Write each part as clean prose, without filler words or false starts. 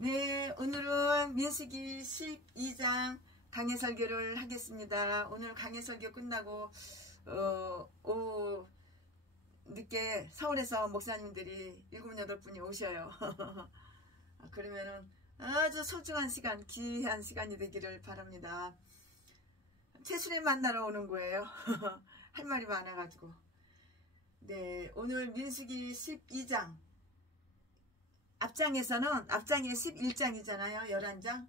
네, 오늘은 민수기 12장 강해 설교를 하겠습니다. 오늘 강해 설교 끝나고 늦게 서울에서 목사님들이 7, 8분이 오셔요. 그러면은 아주 소중한 시간, 귀한 시간이 되기를 바랍니다. 최순애 만나러 오는 거예요. 할 말이 많아가지고. 네, 오늘 민수기 12장 앞장에서는 앞장이 11장이잖아요. 11장.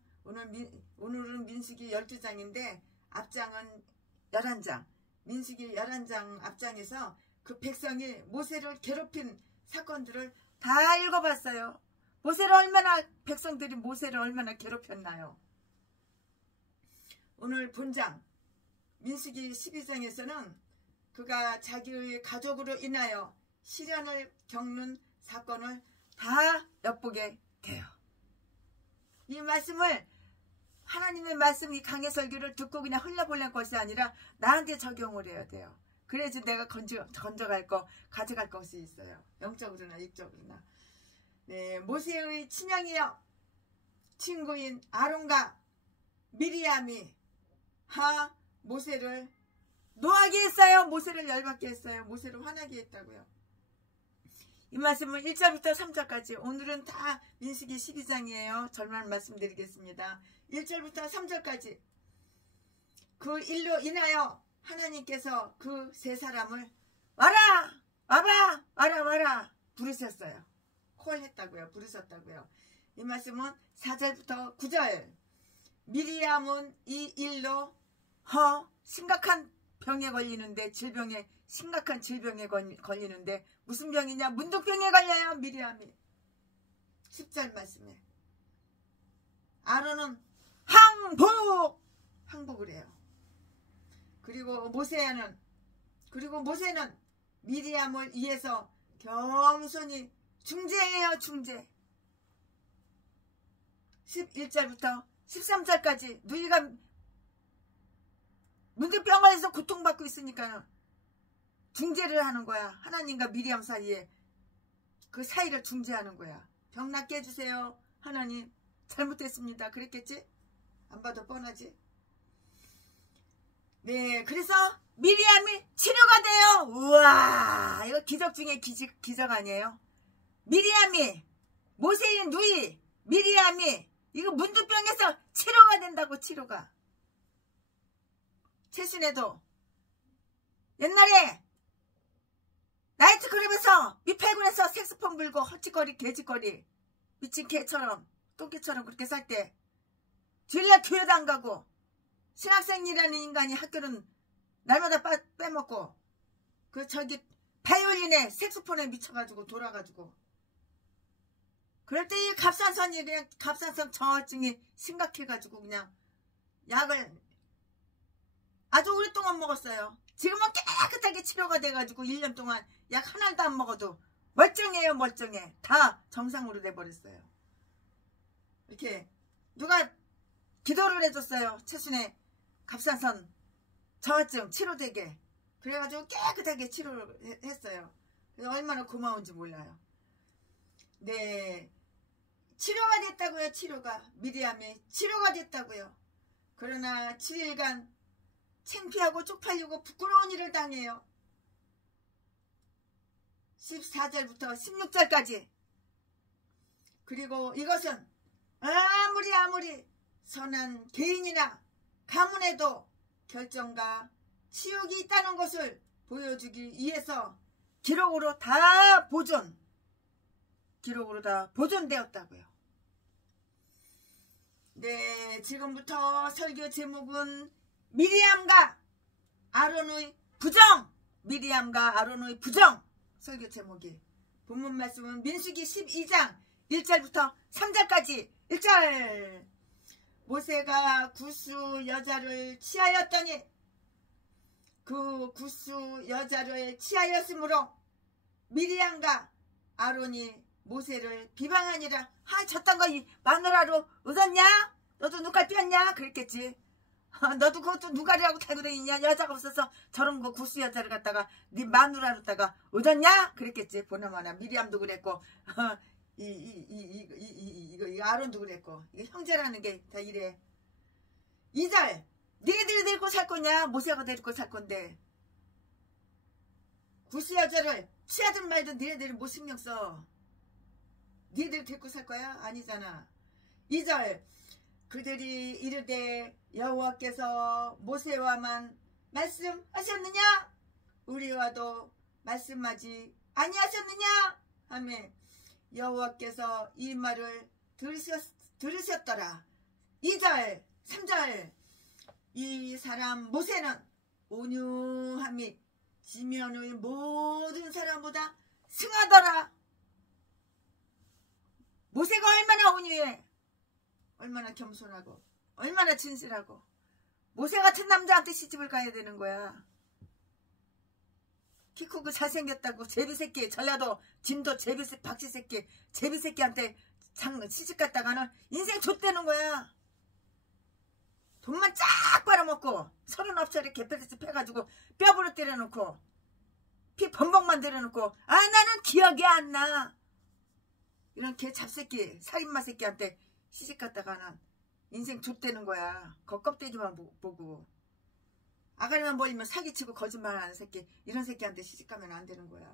오늘은 민수기 12장인데 앞장은 11장. 민수기 11장 앞장에서 그 백성이 모세를 괴롭힌 사건들을 다 읽어봤어요. 백성들이 모세를 얼마나 괴롭혔나요? 오늘 본장 민수기 12장에서는 그가 자기의 가족으로 인하여 시련을 겪는 사건을 다 엿보게 돼요. 이 말씀을, 하나님의 말씀, 이 강해 설교를 듣고 그냥 흘려보낼 것이 아니라 나한테 적용을 해야 돼요. 그래야지 내가 가져갈 것이 있어요. 영적으로나 육적으로나. 네, 모세의 친형이요, 친구인 아론과 미리암이 모세를 노하게 했어요. 모세를 열받게 했어요. 모세를 화나게 했다고요. 이 말씀은 1절부터 3절까지, 오늘은 다 민수기 12장이에요. 절만 말씀드리겠습니다. 1절부터 3절까지 그 일로 인하여 하나님께서 그 세 사람을 와라 부르셨어요. 콜했다고요. 부르셨다고요. 이 말씀은 4절부터 9절, 미리암은 이 일로 심각한 병에 걸리는데, 심각한 질병에 걸리는데, 무슨 병이냐? 문둥병에 걸려요. 미리암이. 10절 말씀에 아론은 항복을 해요. 그리고 모세는 미리암을 위해서 겸손히 중재해요. 중재. 11절부터 13절까지 누이가 문둥병 걸려서 고통받고 있으니까 중재를 하는 거야. 하나님과 미리암 사이에 그 사이를 중재하는 거야. 병 낫게 해주세요. 하나님, 잘못했습니다. 그랬겠지? 안 봐도 뻔하지? 네, 그래서 미리암이 치료가 돼요. 우와, 이거 기적 중에 기적 아니에요? 미리암이, 모세의 누이 미리암이 이거 문둥병에서 치료가 된다고. 치료가. 최순애도 옛날에 나이트클럽에서 미팔군에서 색소폰 불고 헛짓거리 개짓거리 미친 개처럼 똥개처럼 그렇게 살 때 주일날 교회도 안 가고, 신학생이라는 인간이 학교는 날마다 빼먹고, 바이올린에 색소폰에 미쳐가지고 돌아가지고, 그럴 때 이 갑상선 저하증이 심각해가지고 그냥 약을 아주 오랫동안 먹었어요. 지금은 깨끗하게 치료가 돼가지고 1년 동안 약 하나도 안 먹어도 멀쩡해요. 멀쩡해. 다 정상으로 돼버렸어요. 이렇게 누가 기도를 해줬어요. 최순애 갑상선 저하증 치료되게. 그래가지고 깨끗하게 치료를 했어요. 얼마나 고마운지 몰라요. 네, 치료가 됐다고요. 치료가. 미리암이 치료가 됐다고요. 그러나 7일간 창피하고 쪽팔리고 부끄러운 일을 당해요. 14절부터 16절까지. 그리고 이것은 아무리 선한 개인이나 가문에도 결정과 치욕이 있다는 것을 보여주기 위해서 기록으로 다 보존되었다고요. 네, 지금부터 설교 제목은 미리암과 아론의 부정. 설교 제목이, 본문 말씀은 민수기 12장 1절부터 3절까지. 1절, 모세가 구스 여자를 취하였더니 그 구스 여자를 취하였으므로 미리암과 아론이 모세를 비방하니라. 저딴 거 마누라로 얻었냐? 너도 눈깔 띄었냐? 그랬겠지. 너도 그것도 누가리라고 달고 다니냐? 여자가 없어서 저런 거 구스 여자를 갖다가 네 마누라로다가 얻었냐? 그랬겠지. 보나마나 미리암도 그랬고 이거 아론도 그랬고, 이게 형제라는 게 다 이래. 2절, 니네들이 데리고 살 거냐? 모세가 데리고 살 건데. 구스 여자를 취하든 말든 니네들이 못 신경 써. 니네들이 데리고 살 거야? 아니잖아. 2절, 그들이 이르되 여호와께서 모세와만 말씀하셨느냐? 우리와도 말씀하지 아니하셨느냐? 하며 여호와께서 이 말을 들으셨더라. 2절 3절, 이 사람 모세는 온유함이 지면의 모든 사람보다 승하더라. 모세가 얼마나 온유해, 얼마나 겸손하고 얼마나 진실하고. 모세 같은 남자한테 시집을 가야 되는 거야. 키 크고 잘생겼다고 제비새끼, 전라도 진도 박쥐새끼 제비새끼한테 시집 갔다가는 인생 좆되는 거야. 돈만 쫙 빨아먹고 39살에 개패듯이 패가지고 뼈부러 때려놓고 피 범벅 만들어놓고 나는 기억이 안 나. 이런 개 잡새끼 살인마 새끼한테 시집 갔다가는 인생 좆되는 거야. 겉껍데기만 보고 아가리만 보이면 사기치고 거짓말하는 새끼, 이런 새끼한테 시집가면 안 되는 거야.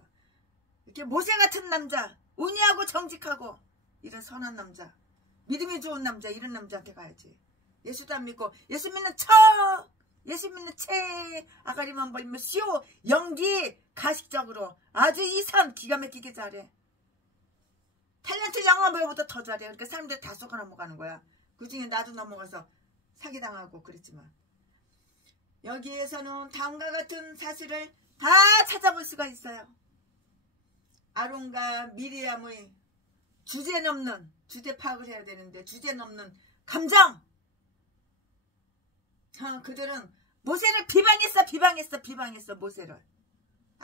이렇게 모세 같은 남자, 온유하고 정직하고 이런 선한 남자, 믿음이 좋은 남자, 이런 남자한테 가야지. 예수도 안 믿고 예수 믿는 척, 예수 믿는 채 아가리만 벌리면 쇼, 연기, 가식적으로 아주 이상 기가 막히게 잘해. 탤런트 영화 배우보다 더 잘해. 그러니까 사람들 다 속아 넘어가는 거야. 그중에 나도 넘어가서 사기당하고 그랬지만, 여기에서는 다음과 같은 사실을 다 찾아볼 수가 있어요. 아론과 미리암의 주제 넘는, 주제 파악을 해야 되는데 주제 넘는 감정. 그들은 모세를 비방했어 모세를.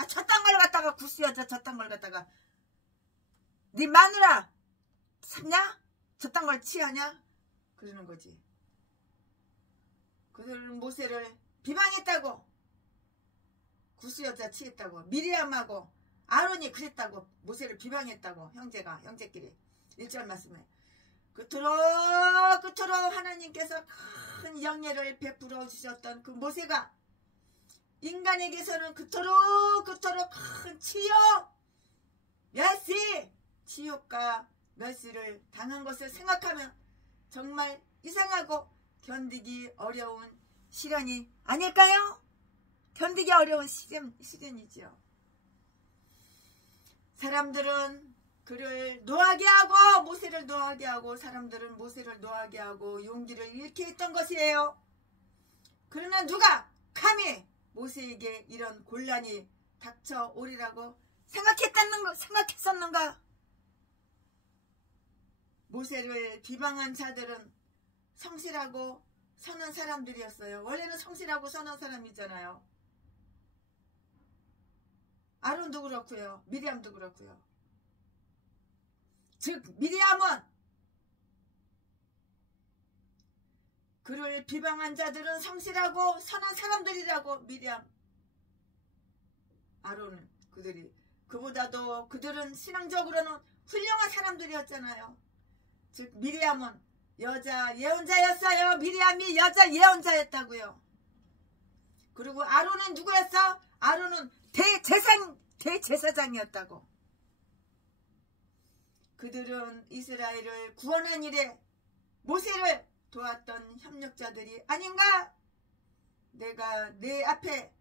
저딴 걸 갖다가 구스여자, 저딴 걸 갖다가 네 마누라 샀냐? 저딴 걸 취하냐? 그러는 거지. 그들은 모세를 비방했다고, 구스 여자 취했다고, 미리암하고 아론이 그랬다고 모세를 비방했다고, 형제끼리. 1절 말씀에 그토록 하나님께서 큰 영예를 베풀어 주셨던 그 모세가 인간에게서는 그토록 큰 치욕과 멸시를 당한 것을 생각하면 정말 이상하고 견디기 어려운 시련이 아닐까요? 견디기 어려운 시련이죠. 사람들은 그를 노하게 하고 모세를 노하게 하고, 사람들은 모세를 노하게 하고 용기를 잃게 했던 것이에요. 그러나 누가 감히 모세에게 이런 곤란이 닥쳐오리라고 생각했었는가? 모세를 비방한 자들은 성실하고 선한 사람들이었어요. 원래는 성실하고 선한 사람이잖아요. 아론도 그렇고요, 미리암도 그렇고요. 즉 미리암은, 그를 비방한 자들은 성실하고 선한 사람들이라고. 미리암, 아론은 그보다도 그들은 신앙적으로는 훌륭한 사람들이었잖아요. 즉 미리암은 여자 예언자였어요. 미리암이 여자 예언자였다고요. 그리고 아론은 누구였어? 아론은 대제사장이었다고. 그들은 이스라엘을 구원한 일에 모세를 도왔던 협력자들이 아닌가? 내가 내 앞에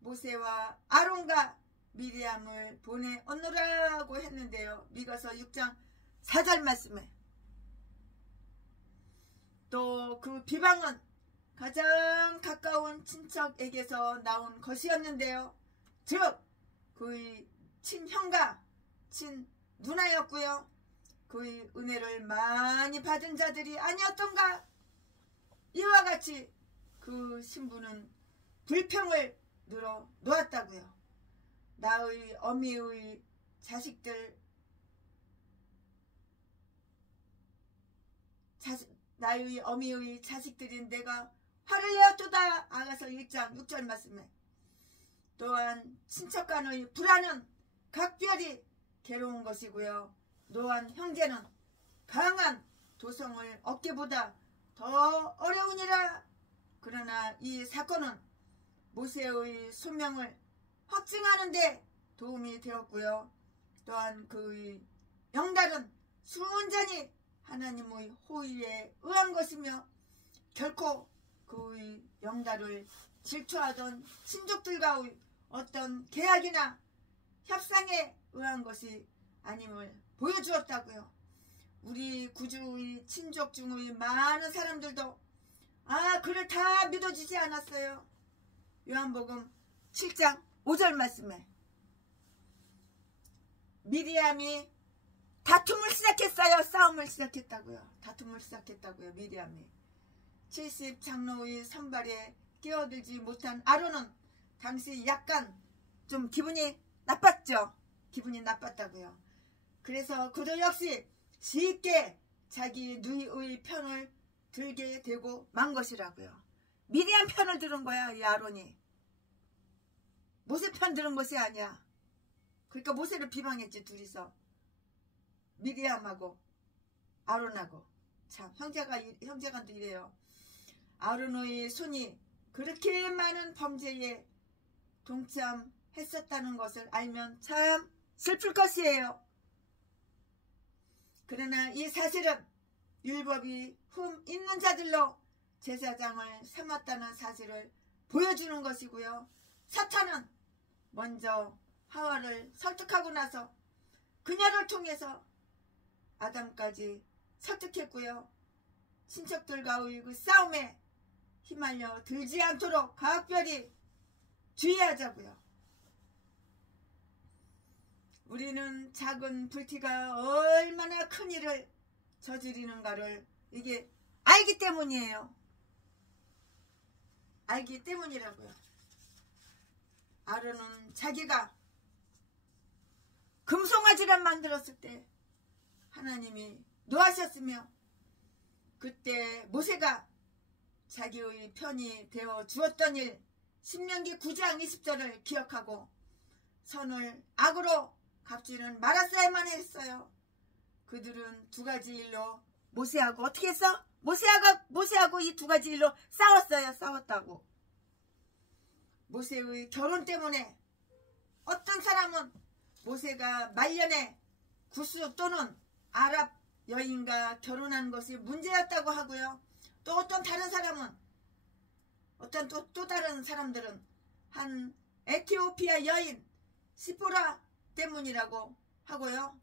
모세와 아론과 미리암을 보내었노라고 했는데요. 미가서 6장 4절 말씀에 또 그 비방은 가장 가까운 친척에게서 나온 것이었는데요. 즉 그의 친형과 친누나였고요. 그의 은혜를 많이 받은 자들이 아니었던가? 이와 같이 그 신부는 불평을 늘어놓았다고요. 나의 어미의 나의 어미의 자식들인 내가 화를 내었도다. 아가서 1장 6절 말씀에 또한 친척 간의 불화는 각별히 괴로운 것이고요. 노한 형제는 강한 도성을 얻기보다 더 어려우니라. 그러나 이 사건은 모세의 소명을 확증하는 데 도움이 되었고요. 또한 그의 영달은 순전히 하나님의 호의에 의한 것이며 결코 그의 영달을 질투하던 친족들과의 어떤 계약이나 협상에 의한 것이 아님을 보여주었다고요. 우리 구주의 친족 중의 많은 사람들도 그를 다 믿어주지 않았어요. 요한복음 7장 5절 말씀에 미리암이 다툼을 시작했어요. 싸움을 시작했다고요. 다툼을 시작했다고요. 미리암이 70 장로의 선발에 끼어들지 못한 아론은 당시 약간 좀 기분이 나빴죠. 기분이 나빴다고요. 그래서 그도 역시 쉽게 자기 누이의 편을 들게 되고 만 것이라고요. 미리암 편을 들은 거야. 이 아론이 모세 편 들은 것이 아니야. 그러니까 모세를 비방했지. 둘이서 미리암하고 아론하고. 참 형제간도 이래요. 아론의 손이 그렇게 많은 범죄에 동참했었다는 것을 알면 참 슬플 것이에요. 그러나 이 사실은 율법이 흠 있는 자들로 제사장을 삼았다는 사실을 보여주는 것이고요. 사탄은 먼저 하와를 설득하고 나서 그녀를 통해서 아담까지 설득했고요. 친척들과의 그 싸움에 휘말려 들지 않도록 각별히 주의하자고요. 우리는 작은 불티가 얼마나 큰 일을 저지르는가를 이게 알기 때문이에요. 알기 때문이라고요. 아론은 자기가 금송아지를 만들었을 때 하나님이 노하셨으며 그때 모세가 자기의 편이 되어 주었던 일 신명기 9장 20절을 기억하고 선을 악으로 갚지는 말았어야만 했어요. 그들은 두 가지 일로 모세하고 어떻게 했어? 모세하고 이 두 가지 일로 싸웠어요. 싸웠다고. 모세의 결혼 때문에 어떤 사람은 모세가 말년에 구스 또는 아랍 여인과 결혼한 것이 문제였다고 하고요. 또 어떤 다른 사람은 또 다른 사람들은 한 에티오피아 여인 시포라 때문이라고 하고요.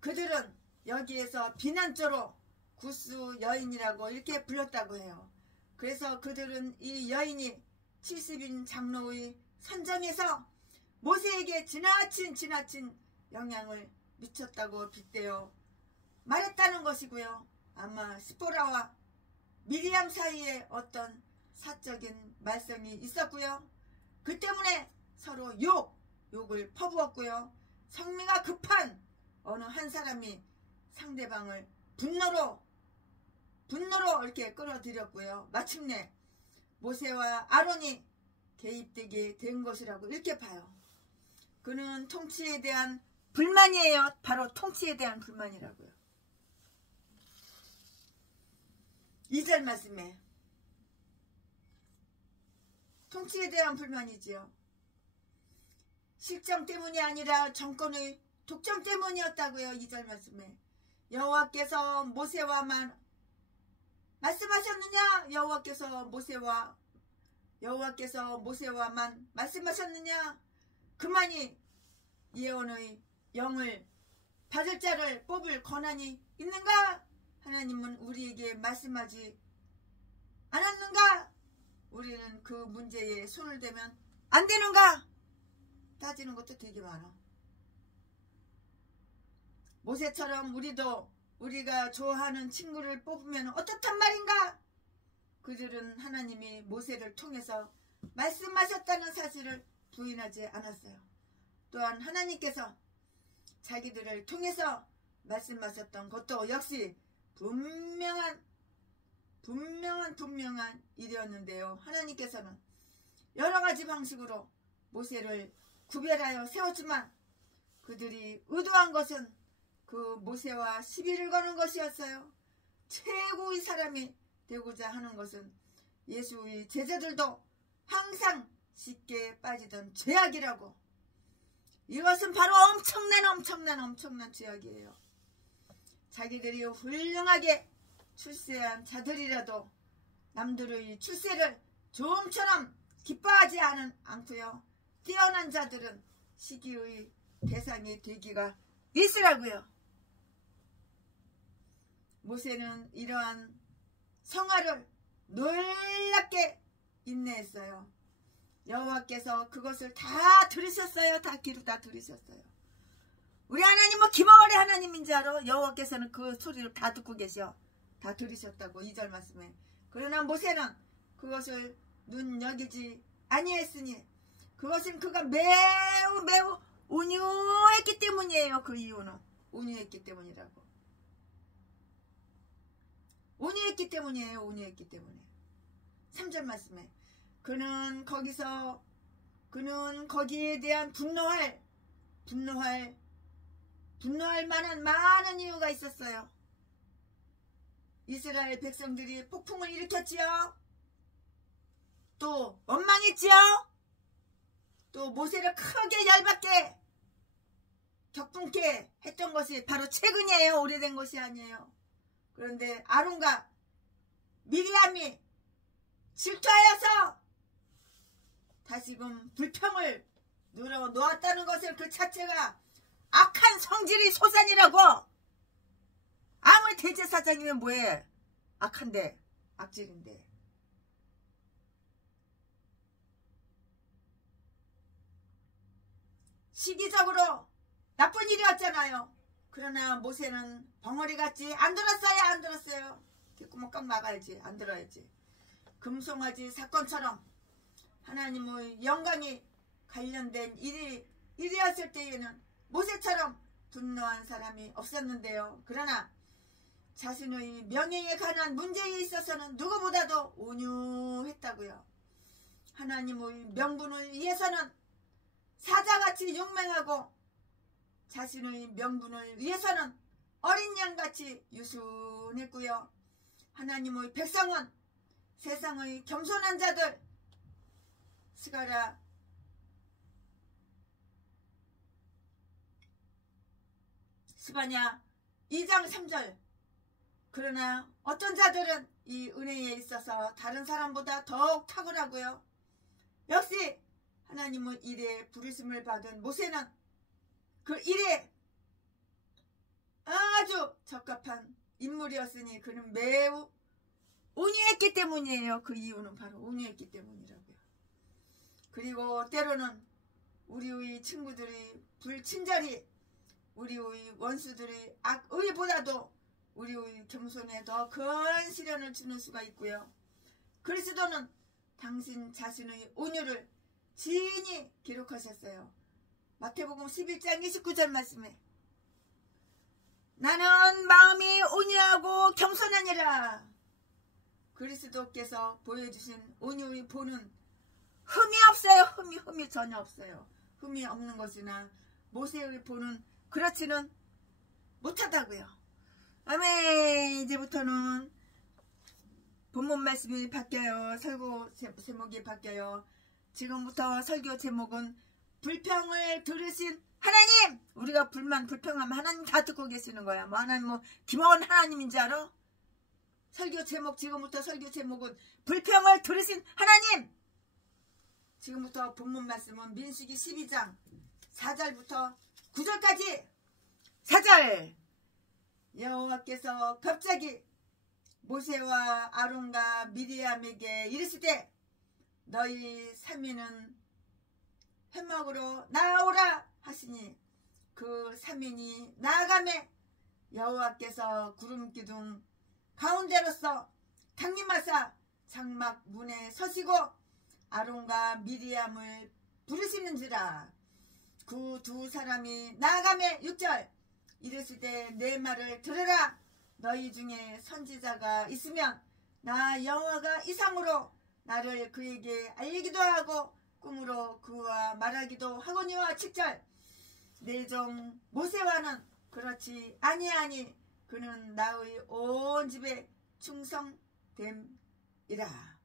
그들은 여기에서 비난조로 구스 여인이라고 이렇게 불렀다고 해요. 그래서 그들은 이 여인이 70인 장로의 선정에서 모세에게 지나친 영향을 미쳤다고 빗대어 말했다는 것이고요. 아마 시포라와 미리암 사이에 어떤 사적인 말썽이 있었고요. 그 때문에 서로 욕을 퍼부었고요. 성미가 급한 어느 한 사람이 상대방을 분노로 이렇게 끌어들였고요. 마침내 모세와 아론이 개입되게 된 것이라고 이렇게 봐요. 그는 통치에 대한 불만이에요. 바로 통치에 대한 불만이라고요. 2절 말씀에 통치에 대한 불만이지요. 실정 때문이 아니라 정권의 독점 때문이었다고요. 2절 말씀에 여호와께서 모세와만 말씀하셨느냐? 여호와께서 모세와만 말씀하셨느냐? 그만이 예언의 영을 받을 자를 뽑을 권한이 있는가? 하나님은 우리에게 말씀하지 않았는가? 우리는 그 문제에 손을 대면 안 되는가? 따지는 것도 되게 많아. 모세처럼 우리가 좋아하는 친구를 뽑으면 어떻단 말인가? 그들은 하나님이 모세를 통해서 말씀하셨다는 사실을 부인하지 않았어요. 또한 하나님께서 자기들을 통해서 말씀하셨던 것도 역시 분명한 일이었는데요. 하나님께서는 여러 가지 방식으로 모세를 구별하여 세웠지만 그들이 의도한 것은 그 모세와 시비를 거는 것이었어요. 최고의 사람이 되고자 하는 것은 예수의 제자들도 항상 쉽게 빠지던 죄악이라고. 이것은 바로 엄청난 죄악이에요. 자기들이 훌륭하게 출세한 자들이라도 남들의 출세를 좀처럼 기뻐하지 않고요. 뛰어난 자들은 시기의 대상이 되기가 있으라고요. 모세는 이러한 성화를 놀랍게 인내했어요. 여호와께서 그것을 다 들으셨어요. 다 귀로 다 들으셨어요. 우리 하나님은 기머거리 하나님인 줄 알아? 여호와께서는 그 소리를 다 듣고 계셔. 다 들으셨다고 2절 말씀에. 그러나 모세는 그것을 눈여기지 아니했으니 그것은 그가 매우 온유했기 때문이에요. 그 이유는 온유했기 때문이라고. 온유했기 때문이에요. 온유했기 때문에. 3절 말씀에 그는 거기에 대한 분노할 만한 많은 이유가 있었어요. 이스라엘 백성들이 폭풍을 일으켰지요. 또 원망했지요. 또 모세를 크게 열받게 격분케 했던 것이 바로 최근이에요. 오래된 것이 아니에요. 그런데 아론과 미리암이 질투하여서 다시금 불평을 놓았다는 것은 그 자체가 악한 성질의 소산이라고. 아무리 대제사장이면 뭐해. 악한데 악질인데. 시기적으로 나쁜 일이었잖아요. 그러나 모세는 벙어리같이 안 들었어요. 안 들었어요. 뒷구멍 꽉 막아야지. 안 들어야지. 금송아지 사건처럼 하나님의 영광이 관련된 일이었을 때에는 모세처럼 분노한 사람이 없었는데요. 그러나 자신의 명예에 관한 문제에 있어서는 누구보다도 온유했다고요. 하나님의 명분을 위해서는 사자같이 용맹하고 자신의 명분을 위해서는 어린 양같이 유순했고요. 하나님의 백성은 세상의 겸손한 자들 스가랴 2장 3절. 그러나 어떤 자들은 이 은혜에 있어서 다른 사람보다 더욱 탁월하고요. 역시 하나님의 일에 부르심을 받은 모세는 그 일에 아주 적합한 인물이었으니 그는 매우 온유했기 때문이에요. 그 이유는 바로 온유했기 때문이라고요. 그리고 때로는 우리의 친구들이 불친절히 우리의 원수들이 악의보다도 우리의 겸손에 더 큰 시련을 주는 수가 있고요. 그리스도는 당신 자신의 온유를 지인이 기록하셨어요. 마태복음 11장 29절 말씀에 나는 마음이 온유하고 겸손하니라. 그리스도께서 보여주신 온유의 본은 흠이 없어요. 흠이 전혀 없어요. 흠이 없는 것이나 모세의 본은 그렇지는 못하다고요. 아멘. 이제부터는 본문 말씀이 바뀌어요. 설교 제목이 바뀌어요. 지금부터 설교 제목은 불평을 들으신 하나님. 우리가 불평하면 하나님 다 듣고 계시는 거야. 뭐 하나님 뭐 김어원 하나님인 줄 알아? 설교 제목 지금부터 설교 제목은 불평을 들으신 하나님. 지금부터 본문 말씀은 민수기 12장 4절부터 9절까지. 4절. 여호와께서 갑자기 모세와 아론과 미리암에게 이르시되 너희 삼인은 회막으로 나아오라 하시니 그 삼인이 나아가매 여호와께서 구름기둥 가운데로서 강림하사 장막 문에 서시고 아론과 미리암을 부르시는지라. 그 두 사람이 나아가매 6절 이르시되 내 말을 들으라. 너희 중에 선지자가 있으면 나 여호와가 이상으로 나를 그에게 알리기도 하고 꿈으로 그와 말하기도 하거니와 7절 내 종 모세와는 그렇지 아니 그는 나의 온 집에 충성됨이라.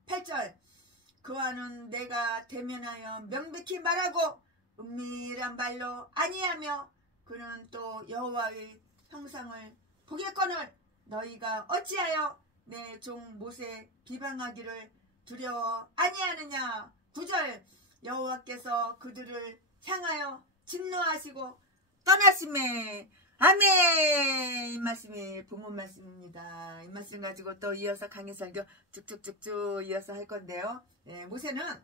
8절 그와는 내가 대면하여 명백히 말하고 은밀한 말로 아니하며 그는 또 여호와의 형상을 보겠거늘 너희가 어찌하여 내 종 모세 비방하기를 두려워 아니하느냐. 9절 여호와께서 그들을 향하여 진노하시고 떠나심에. 아멘. 이 말씀이 본문 말씀입니다. 이 말씀 가지고 또 이어서 강해설교 쭉쭉쭉쭉 이어서 할 건데요. 네, 모세는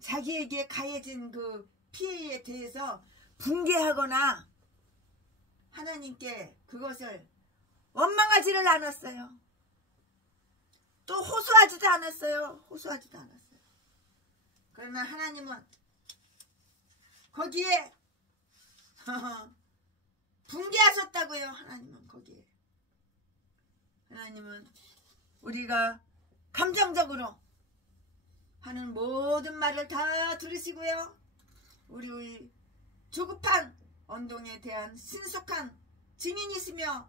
자기에게 가해진 그 피해에 대해서 분개하거나 하나님께 그것을 원망하지를 않았어요. 또 호소하지도 않았어요. 그러나 하나님은 거기에 분개하셨다고요. 하나님은 우리가 감정적으로 하는 모든 말을 다 들으시고요. 우리의 조급한 언동에 대한 신속한 증인이시며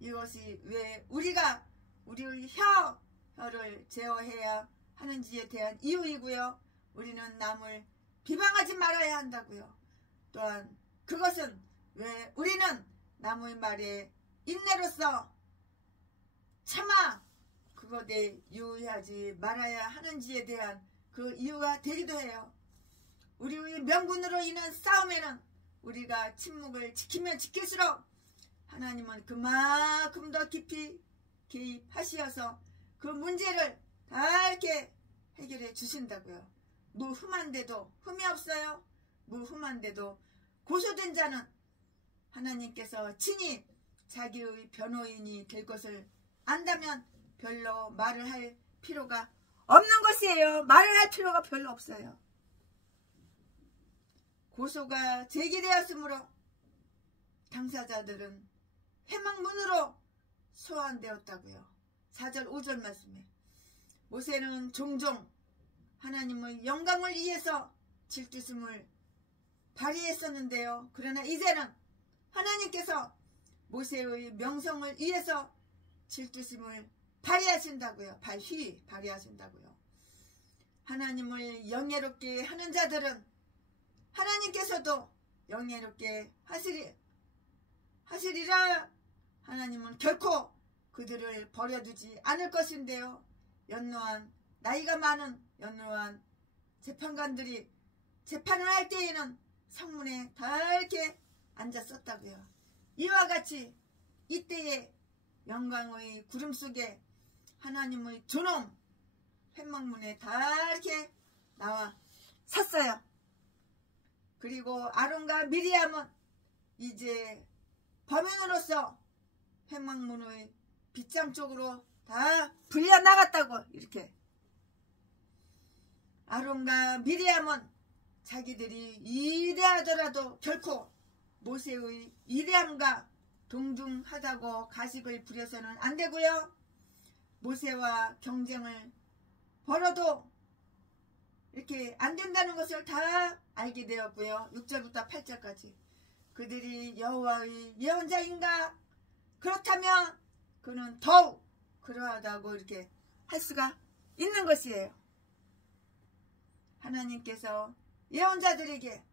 이것이 왜 우리가 우리의 혀를 제어해야 하는지에 대한 이유이고요. 우리는 남을 비방하지 말아야 한다고요. 또한 그것은 왜 우리는 남의 말에 인내로서 차마 그것에 유의하지 말아야 하는지에 대한 그 이유가 되기도 해요. 우리의 명분으로 인한 싸움에는 우리가 침묵을 지키면 지킬수록 하나님은 그만큼 더 깊이 개입하시어서 그 문제를 다 이렇게 해결해 주신다고요. 무흠한데도 흠이 없어요. 무흠한데도 고소된 자는 하나님께서 친히 자기의 변호인이 될 것을 안다면 별로 말을 할 필요가 없는 것이에요. 말을 할 필요가 별로 없어요. 고소가 제기되었으므로 당사자들은 회망문으로 소환되었다고요. 4절 5절 말씀에 모세는 종종 하나님의 영광을 위해서 질투심을 발휘했었는데요. 그러나 이제는 하나님께서 모세의 명성을 위해서 질투심을 발휘하신다고요. 발휘하신다고요. 하나님을 영예롭게 하는 자들은 하나님께서도 영예롭게 하시리라. 하나님은 결코 그들을 버려두지 않을 것인데요. 나이가 많은 연로한 재판관들이 재판을 할 때에는 성문에 다 이렇게 앉았었다고요. 이와 같이 이때의 영광의 구름 속에 하나님의 존엄 회막문에 다 이렇게 나와 섰어요. 그리고 아론과 미리암은 이제 범인으로서 회막문의 빗장 쪽으로 다 불려나갔다고. 이렇게 아론과 미리암은 자기들이 이대하더라도 결코 모세의 이대함과 동등하다고 가식을 부려서는 안 되고요. 모세와 경쟁을 벌어도 이렇게 안 된다는 것을 다 알게 되었고요. 6절부터 8절까지 그들이 여호와의 예언자인가? 그렇다면 그는 더욱 그러하다고 이렇게 할 수가 있는 것이에요. 하나님께서 예언자들에게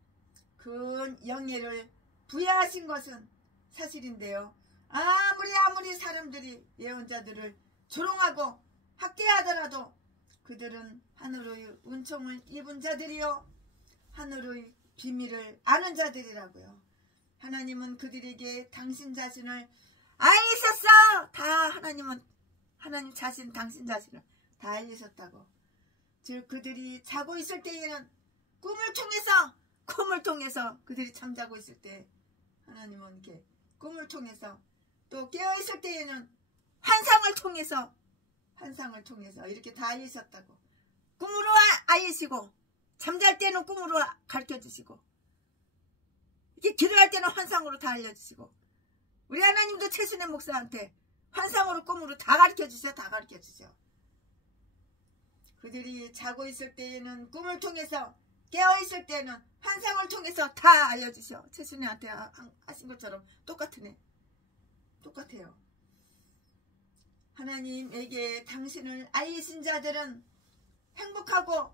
큰 영예를 부여하신 것은 사실인데요. 아무리 사람들이 예언자들을 조롱하고 학대하더라도 그들은 하늘의 은총을 입은 자들이요 하늘의 비밀을 아는 자들이라고요. 하나님은 그들에게 당신 자신을 알리셨어. 다 하나님 자신 당신 자신을 다 알리셨다고. 즉 그들이 자고 있을 때에는 꿈을 통해서 그들이 잠자고 있을 때 하나님은 이렇게 꿈을 통해서 또 깨어있을 때에는 환상을 통해서 이렇게 다 알리셨다고. 꿈으로 알리시고 잠잘 때는 꿈으로 가르쳐주시고 이렇게 기도할 때는 환상으로 다 알려주시고 우리 하나님도 최순애 목사한테 환상으로 꿈으로 다 가르쳐주셔. 그들이 자고 있을 때에는 꿈을 통해서 깨어있을 때는 환상을 통해서 다 알려주셔. 최순애한테 하신 것처럼 똑같으네. 똑같아요. 하나님에게 당신을 알리신 자들은 행복하고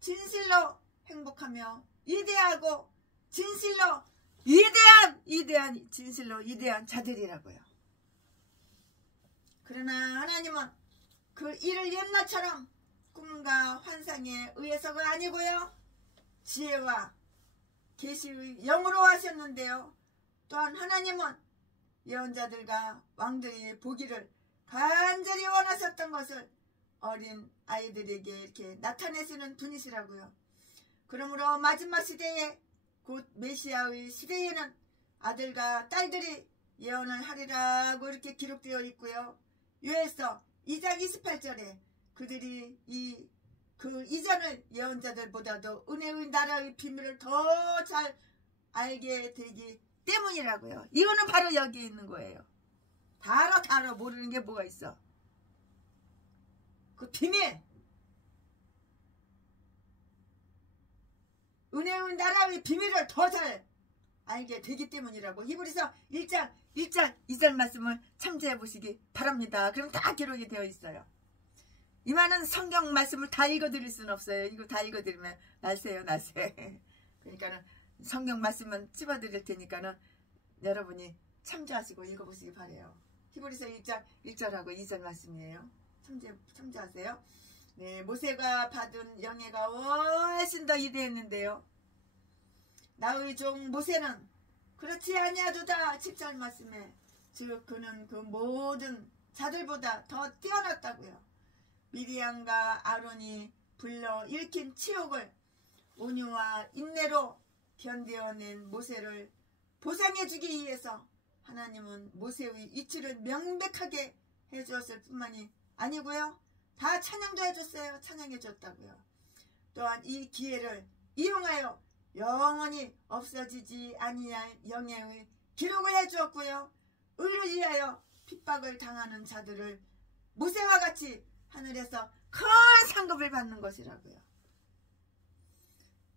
진실로 행복하며 위대하고 진실로 위대한 진실로 위대한 자들이라고요. 그러나 하나님은 그 일을 옛날처럼 꿈과 환상에 의해서가 아니고요. 지혜와 계시의 영으로 하셨는데요. 또한 하나님은 예언자들과 왕들이 보기를 간절히 원하셨던 것을 어린 아이들에게 이렇게 나타내시는 분이시라고요. 그러므로 마지막 시대에 곧 메시아의 시대에는 아들과 딸들이 예언을 하리라고 이렇게 기록되어 있고요. 요엘서 2장 28절에 그들이 그 이전의 예언자들보다도 은혜의 나라의 비밀을 더 잘 알게 되기 때문이라고요. 이거는 바로 여기 있는 거예요. 다뤄 모르는 게 뭐가 있어. 그 비밀. 은혜의 나라의 비밀을 더 잘 알게 되기 때문이라고. 히브리서 1장 2절 말씀을 참조해 보시기 바랍니다. 그럼 다 기록이 되어 있어요. 이 많은 성경 말씀을 다 읽어드릴 수는 없어요. 이거 다 읽어드리면 날새요. 그러니까는 성경 말씀은 찝어드릴 테니까는 여러분이 참조하시고 읽어보시기 바래요. 히브리서 1장 1절하고 2절 말씀이에요. 참조하세요. 네, 모세가 받은 영예가 훨씬 더 위대했는데요. 나의 종 모세는 그렇지 아니하도다. 7절 말씀에 즉 그는 그 모든 자들보다 더 뛰어났다고요. 미리암과 아론이 불러 일으킨 치욕을 온유와 인내로 견뎌낸 모세를 보상해주기 위해서 하나님은 모세의 이치를 명백하게 해주었을 뿐만이 아니고요. 다 찬양도 해줬어요. 찬양해줬다고요. 또한 이 기회를 이용하여 영원히 없어지지 아니할 영예의 기록을 해주었고요. 의를 위하여 핍박을 당하는 자들을 모세와 같이 하늘에서 큰 상급을 받는 것이라고요.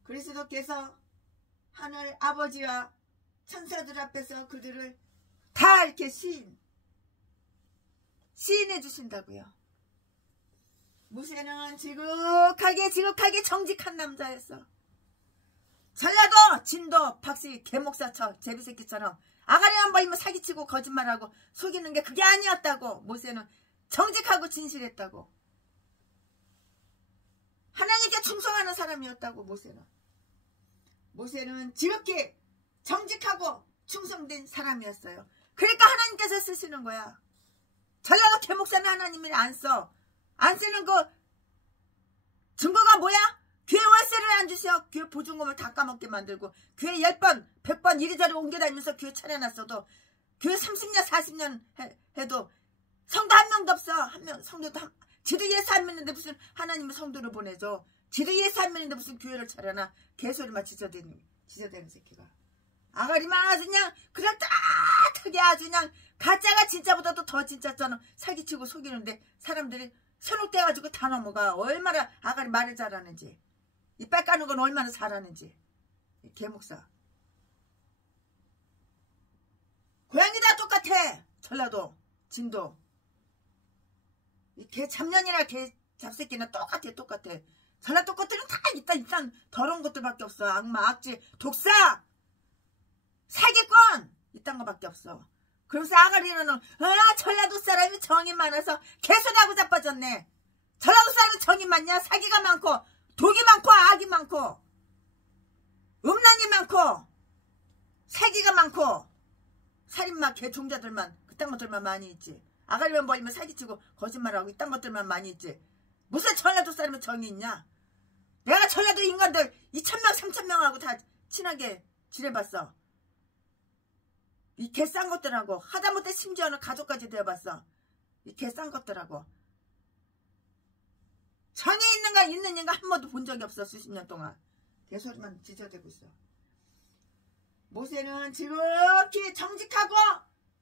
그리스도께서 하늘 아버지와 천사들 앞에서 그들을 다 이렇게 시인해 주신다고요. 모세는 지극하게 정직한 남자였어. 전라도 진도 박씨 개목사처럼 제비새끼처럼 아가리만 보이면 사기치고 거짓말하고 속이는 게 그게 아니었다고. 모세는 정직하고 진실했다고. 하나님께 충성하는 사람이었다고. 모세는 지극히 정직하고 충성된 사람이었어요. 그러니까 하나님께서 쓰시는 거야. 전라도 개목사는 하나님이 안 쓰는 그 증거가 뭐야? 교회 월세를 안 주셔. 교회 보증금을 다 까먹게 만들고 교회 10번 100번 이리저리 옮겨다니면서 교회 차려놨어도 교회 30년 40년 해도 성도 한 명도 없어. 성도도 지도 예수 안 믿는데 무슨 하나님은 성도를 보내줘. 지도 예수 안 믿는데 무슨 교회를 차려놔. 개소리만 지저대는 새끼가. 아가리만 아주 그냥 그럴듯하게 아주 그냥 가짜가 진짜보다도 더 진짜처럼 사기치고 속이는데 사람들이 현혹돼가지고 다 넘어가. 얼마나 아가리 말을 잘하는지. 이빨 까는 건 얼마나 잘하는지. 개목사. 고양이 다 똑같아. 전라도 진도. 개 잡년이나 개 잡새끼나 똑같아. 전라도 것들은 다 일단 더러운 것들밖에 없어. 악마, 악질, 독사, 사기꾼 이딴 거밖에 없어. 그러면서 아가리로는 전라도 사람이 정이 많아서 개소리하고 자빠졌네. 전라도 사람이 정이 많냐? 사기가 많고 독이 많고 악이 많고 음란이 많고 사기가 많고 살인마 개종자들만 그딴 것들만 많이 있지. 아가리만 보이면 사기치고 거짓말하고 이딴 것들만 많이 있지. 무슨 전라도 사람은 정이 있냐? 내가 전라도 인간들 2,000명 3,000명하고 다 친하게 지내봤어. 이 개 싼 것들하고 하다못해 심지어는 가족까지 되어봤어. 이 개 싼 것들하고 정이 있는 인간 한 번도 본 적이 없어. 수십 년 동안 개소리만 지저대고 있어. 모세는 지극히 정직하고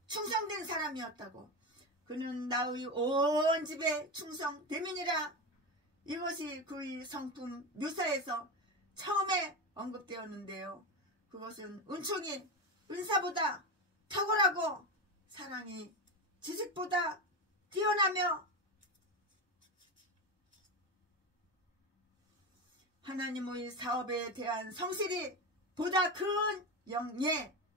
충성된 사람이었다고. 그는 나의 온 집에 충성됨이니라. 이것이 그의 성품 묘사에서 처음에 언급되었는데요. 그것은 은총이 은사보다 탁월하고 사랑이 지식보다 뛰어나며 하나님의 사업에 대한 성실이 보다 큰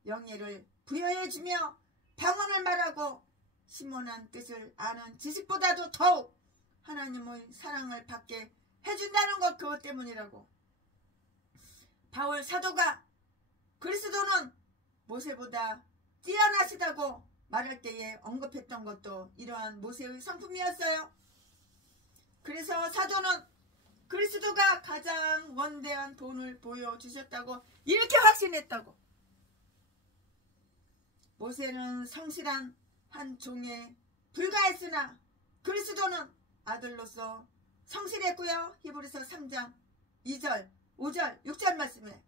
영예를 부여해주며 방언을 말하고 심원한 뜻을 아는 지식보다도 더욱 하나님의 사랑을 받게 해준다는 것, 그것 때문이라고. 바울 사도가 그리스도는 모세보다 뛰어나시다고 말할 때에 언급했던 것도 이러한 모세의 성품이었어요. 그래서 사도는 그리스도가 가장 원대한 본을 보여주셨다고 이렇게 확신했다고. 모세는 성실한 한 종에 불과했으나 그리스도는 아들로서 성실했고요. 히브리서 3장 2절, 5절, 6절 말씀에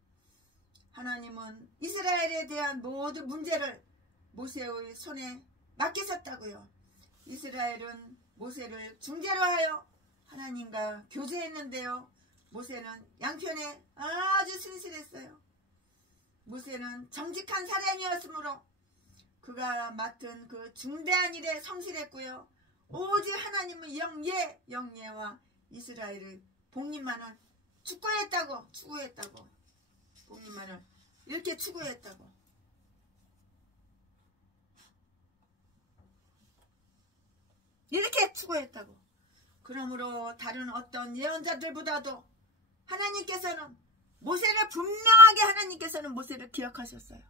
하나님은 이스라엘에 대한 모든 문제를 모세의 손에 맡기셨다고요. 이스라엘은 모세를 중재로 하여 하나님과 교제했는데요. 모세는 양편에 아주 신실했어요. 모세는 정직한 사람이었으므로 그가 맡은 그 중대한 일에 성실했고요. 오직 하나님의 영예와 이스라엘의 복림만을 추구했다고. 복림만을 이렇게 추구했다고. 이렇게 추구했다고. 그러므로 다른 어떤 예언자들보다도 하나님께서는 모세를 분명하게 하나님께서는 모세를 기억하셨어요.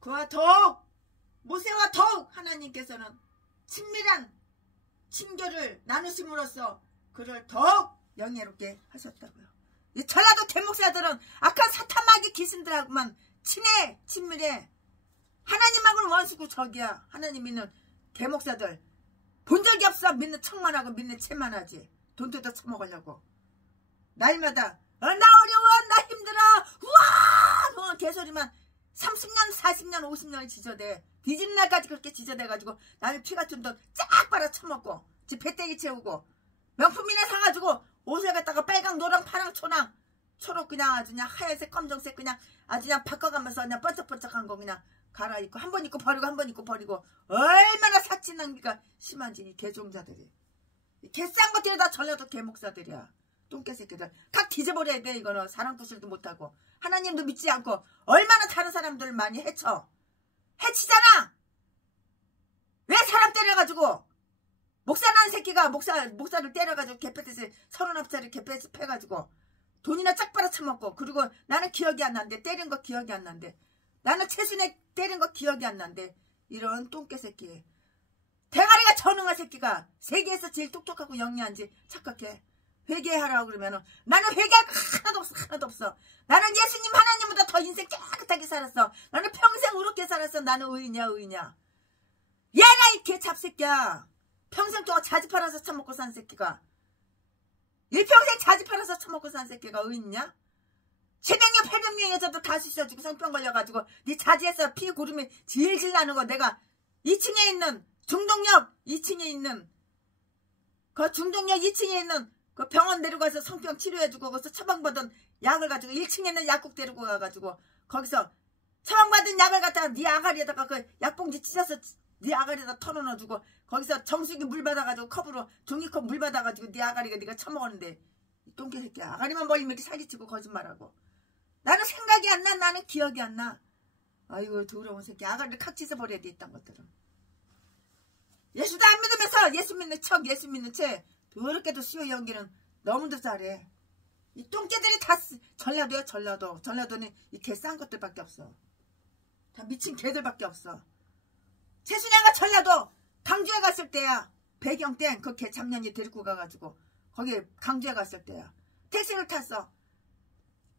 그와 더욱 모세와 더욱 하나님께서는 친밀한 친교를 나누심으로써 그를 더욱 영예롭게 하셨다고요. 이 전라도 대목사들은 악한 사탄마귀 귀신들하고만 친밀해. 하나님하고는 원수고 적이야. 하나님 믿는 대목사들 본 적이 없어. 믿는 척만 하고 믿는 채만 하지. 돈 뜯어 처먹으려고. 날마다 나 어려워, 나 힘들어, 우와 개소리만 30년 40년 50년을 지저대. 뒤지는 날까지 그렇게 지저대가지고 나는 피 같은 돈 쫙 빨아 처먹고 지 배때기 채우고 명품이나 사가지고 옷을 갖다가 빨강 노랑 파랑 초록 그냥 아주 그냥 하얀색 검정색 그냥 아주 그냥 바꿔가면서 그냥 번쩍번쩍한 거 그냥 갈아입고 한 번 입고 버리고 한 번 입고 버리고 얼마나 사치 낭비가 심한지 이 개종자들이. 개싼 것들이 다 전라도 개목사들이야. 똥개새끼들. 각 뒤져버려야 돼. 이거는 사랑 구실도 못하고 하나님도 믿지 않고 얼마나 다른 사람들을 많이 해치잖아. 왜 사람 때려가지고 목사 난 새끼가 목사를 때려가지고 개패듯이 39짜리 개패 패가지고 돈이나 쫙 빨아쳐먹고. 그리고 나는 기억이 안 난대. 때린 거 기억이 안 난대. 나는 최순에 때린 거 기억이 안 난대. 이런 똥개 새끼. 대가리가 전응한 새끼가 세계에서 제일 똑똑하고 영리한지 착각해. 회개하라고 그러면은 나는 회개할 거 하나도 없어. 나는 예수님 하나님보다 더 인생 깨끗하게 살았어. 나는 평생 의롭게 살았어. 나는 의냐. 얘나 이 개잡새끼야. 평생 동안 자지 팔아서 처먹고 산 새끼가. 일평생 자지 팔아서 처먹고 산 새끼가 의있냐? 700명 800명 여자도 다 쑤셔주고 성병 걸려가지고 네 자지에서 피 고름이 질질 나는 거 내가 2층에 있는 중동역 2층에 있는 그 병원 데려가서 성병 치료해주고 거기서 처방받은 약을 가지고 1층에 있는 약국 데리고 가가지고 거기서 처방받은 약을 갖다가 네 아가리에다가 그 약봉지 찢어서 네 아가리에다 털어넣어주고 거기서 정수기 물 받아가지고 컵으로 종이컵 물 받아가지고 네 아가리가 네가 처먹었는데 이 똥개 새끼야. 아가리만 벌리면 이렇게 사기치고 거짓말하고. 나는 생각이 안 나. 나는 기억이 안 나. 아이고 더러운 새끼. 아가리를 칵 찢어버려야 돼. 이딴 것들은. 예수도 안 믿으면서 예수 믿는 채 더럽게도 수요 연기는 너무도 잘해. 이 똥개들이 다 전라도야. 전라도는 이 개 싼 것들밖에 없어. 다 미친 개들밖에 없어. 최순애가 전라도 강주에 갔을 때야. 배경땡 그 개 잡년이 데리고 가가지고 거기 강주에 갔을 때야. 택시를 탔어.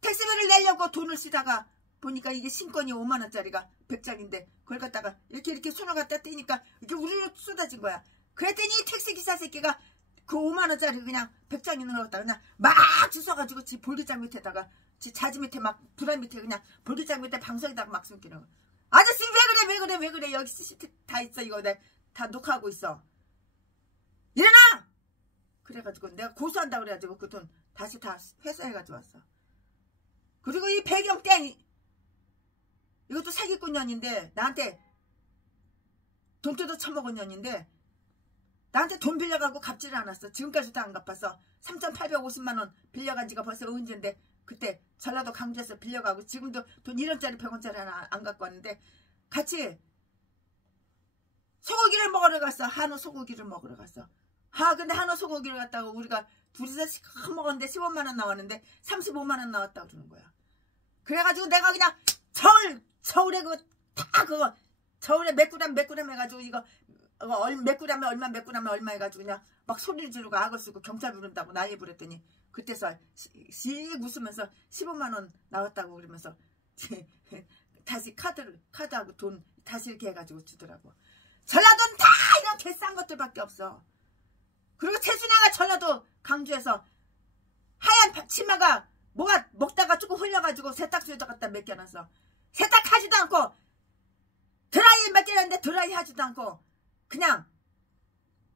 택시비를 내려고 돈을 쓰다가 보니까 이게 신권이 5만원짜리가 100장인데 그걸 갖다가 이렇게 손을 갖다 떼니까 이렇게 우르르 쏟아진 거야. 그랬더니 택시기사 새끼가 그 5만원짜리 그냥 100장 있는 걸 갖다가 그냥 막 주워가지고 지 볼기장 밑에다가 지 자지 밑에 막 부란 밑에 그냥 볼기장 밑에 방석에다가 막 숨기는 거. 아저씨 왜 그래 여기 CCTV 다 있어. 이거 내가 다 녹화하고 있어. 일어나! 그래가지고 내가 고소한다고 그래가지고 그 돈 다시 다 회수해가지고 왔어. 그리고 이 배경땡 이것도 사기꾼 년인데 나한테 돈 뜯어 처먹은 년인데 나한테 돈 빌려가고 갚지를 않았어. 지금까지도 안 갚았어. 3,850만원 빌려간 지가 벌써 언젠데 그때 전라도 강주에서 빌려가고 지금도 돈 1원짜리 100원짜리 하나 안 갖고 왔는데 같이 소고기를 먹으러 갔어. 한우 소고기를 먹으러 갔어. 근데 한우 소고기를 갔다가 우리가 둘이서 먹었는데 15만원 나왔는데 35만원 나왔다고 그러는 거야. 그래가지고 내가 그냥 서울에 그거 서울에 몇 그램 해가지고 이거 몇 그램에 얼마 해가지고 그냥 막 소리를 지르고 악을 쓰고 경찰 부른다고 나이 부렸더니 그때서 씩 웃으면서 15만원 나왔다고 그러면서 다시 카드하고 돈 다시 이렇게 해가지고 주더라고. 전라도는 다 이런 개싼 것들밖에 없어. 그리고 최순애가 전라도 강주에서 하얀 치마가 뭐가 먹다가 조금 흘려가지고 세탁소에다 갖다 맡겨놨어. 세탁하지도 않고 드라이 맡겨놨는데 드라이 하지도 않고 그냥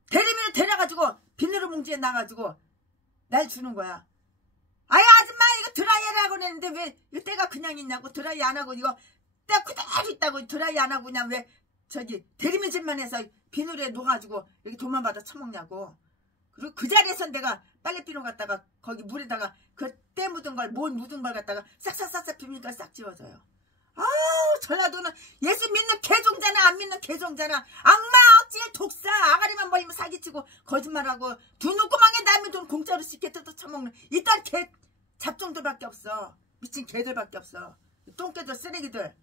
대리미를 데려가지고 비누로 뭉치에 놔가지고 날 주는 거야. 아이 아줌마 이거 드라이 하라고 했는데 왜 이거 때가 그냥 있냐고. 드라이 안 하고 이거 때가 그대로 있다고 드라이 안 하고 그냥 왜 저기 대리미질만 해서 비누에 놓아가지고 이렇게 돈만 받아 처먹냐고. 그리고 그 자리에서 내가 빨래비누 갖다가 거기 물에다가 그 때 묻은 걸 뭘 묻은 걸 갖다가 싹싹싹싹 비우니까 싹 지워져요. 전라도는 예수 믿는 개종자나 안 믿는 개종자나 악마 억질 독사 아가리만 벌리면 사기치고 거짓말하고 두 눈구멍에 남의 돈 공짜로 쉽게 뜯어 처먹는 이딴 개 잡종들밖에 없어. 미친 개들밖에 없어. 똥개들 쓰레기들.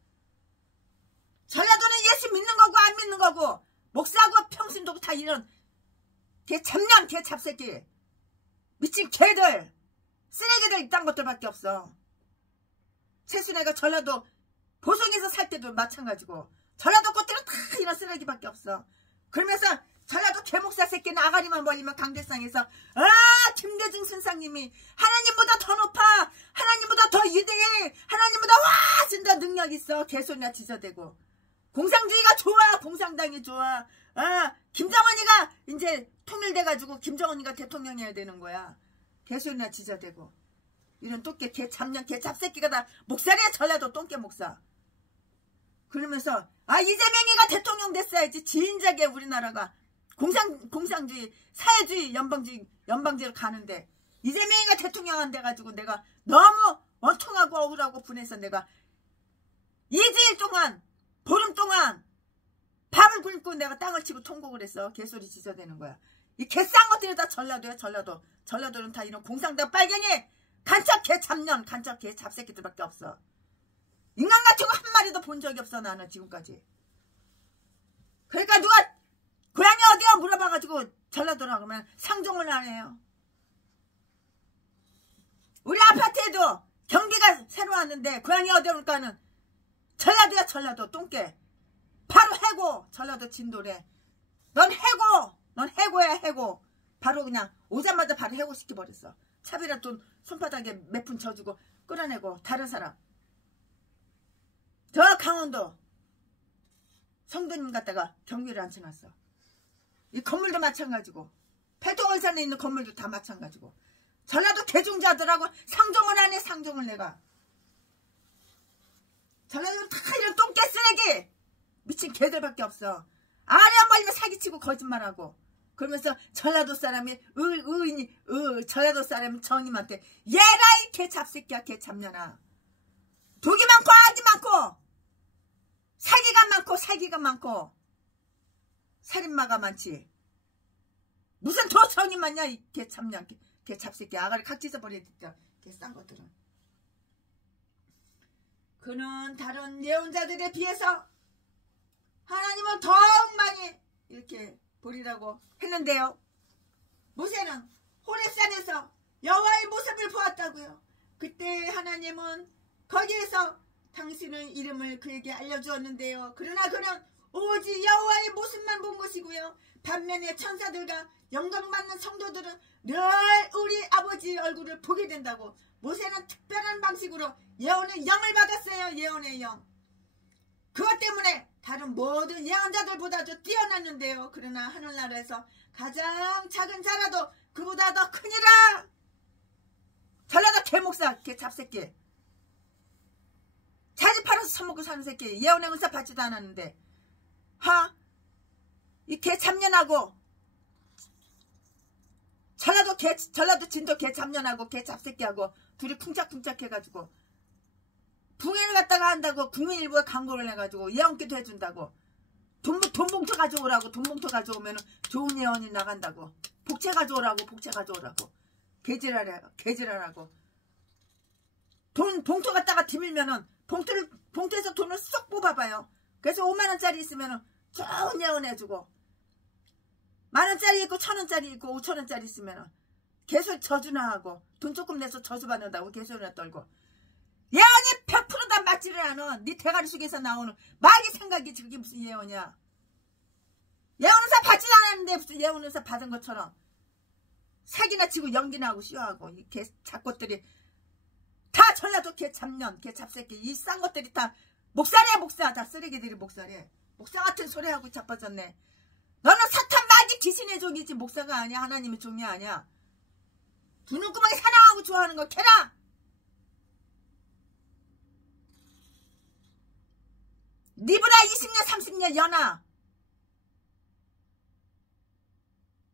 전라도는 예수 믿는 거고 안 믿는 거고 목사하고 평신도고 다 이런 개 잡년 개 잡새끼 미친 개들 쓰레기들 이딴 것들밖에 없어. 최순애가 전라도 보성에서 살 때도 마찬가지고 전라도 것들은 다 이런 쓰레기밖에 없어. 그러면서 전라도 개목사 새끼는 아가리만 벌리면 강대상에서 김대중 선상님이 하나님보다 더 높아 하나님보다 더 위대해 하나님보다 진짜 능력 있어 개소리나 지저대고 공산주의가 좋아 공산당이 좋아 김정은이가 이제 통일돼가지고 김정은이가 대통령이 해야 되는 거야. 개소리나 지저대고 이런 똥개 개 잡년 개 잡새끼가 다 목사래 전라도 똥개 목사. 그러면서 이재명이가 대통령 됐어야지. 진작에 우리나라가 공산주의 사회주의 연방주의로 가는데 이재명이가 대통령 안 돼가지고 내가 너무 원통하고 억울하고 분해서 내가 2주일 동안 보름 동안 밥을 굶고 내가 땅을 치고 통곡을 했어. 개소리 지저대는 거야. 이 개싼 것들이 다 전라도야. 전라도는 다 이런 공산당 빨갱이 간첩 개 잡년 간첩 개 잡새끼들밖에 없어. 인간 같은 거 한 마리도 본 적이 없어 나는 지금까지. 그러니까 누가 고향이 어디야 물어봐가지고 전라도라고 하면 상종을 안 해요. 우리 아파트에도 경비가 새로 왔는데 고향이 어디니까는 전라도야. 전라도 똥개 바로 해고. 전라도 진도래. 넌 해고야 해고. 바로 그냥 오자마자 바로 해고시켜버렸어. 차비라 돈 손바닥에 몇 푼 져주고 끌어내고 다른 사람. 저 강원도 성도님 갖다가 경비를 앉혀놨어. 이 건물도 마찬가지고 팔도원산에 있는 건물도 다 마찬가지고 전라도 개종자들하고 상종을 안 해. 상종을 내가. 전라도는 다 이런 똥개 쓰레기 미친 개들밖에 없어. 아래 한 번이면 사기치고 거짓말하고 그러면서 전라도 사람이 전라도 사람이 전임한테 얘라 이 개 잡새끼야 개 잡년아. 독이 많고 악이 많고 사기가 많고 살인마가 많지. 무슨 더 전임 많냐 이 개 잡년 개 잡새끼 아가리 각 찢어버리겠다. 개 싼 것들은. 그는 다른 예언자들에 비해서 하나님은 더욱 많이 이렇게 보리라고 했는데요. 모세는 호렙산에서 여호와의 모습을 보았다고요. 그때 하나님은 거기에서 당신의 이름을 그에게 알려주었는데요. 그러나 그는 오직 여호와의 모습만 본 것이고요. 반면에 천사들과 영광받는 성도들은 늘 우리 아버지 얼굴을 보게 된다고. 모세는 특별한 방식으로 예언의 영을 받았어요. 예언의 영. 그것 때문에 다른 모든 예언자들보다도 뛰어났는데요. 그러나 하늘나라에서 가장 작은 자라도 그보다 더 크니라. 전라도 개목사 개 잡새끼. 자지 팔아서 처먹고 사는 새끼. 예언의 은사 받지도 않았는데. 이 개 잡년하고 전라도 진도 개 잡년하고 개 잡새끼하고 둘이 쿵짝쿵짝 해가지고 붕해를 갖다가 한다고 국민일보에 광고를 해가지고 예언기도 해준다고. 돈 봉투 가져오라고. 돈 봉투 가져오면 좋은 예언이 나간다고. 복채 가져오라고. 복채 가져오라고. 개지랄하고. 돈 봉투 갖다가 디밀면은 봉투에서 돈을 쏙 뽑아봐요. 그래서 5만원짜리 있으면은 좋은 예언 해주고, 만원짜리 있고 1,000원짜리 있고 5,000원짜리 있으면은 개소 저주나 하고, 돈 조금 내서 저주 받는다고 개소리나 떨고. 예언이 100% 다 맞지를 않아. 네 대가리 속에서 나오는 마귀 생각이 그게 무슨 예언이야. 예언의사 받지도 않았는데 무슨 예언의사 받은 것처럼 사기나 치고 연기나 하고 쉬어하고. 이 개 잡것들이 다 전라도 개 잡년 개 잡새끼. 이 싼 것들이 다 목살이야. 목살. 다 쓰레기들이 목살이야. 목사 같은 소리하고 자빠졌네. 너는 사탄 마귀 귀신의 종이지 목사가 아니야. 하나님의 종이 아니야. 두 눈구멍이 사랑하고 좋아하는 거 캐라. 니보다 20년 30년 연하.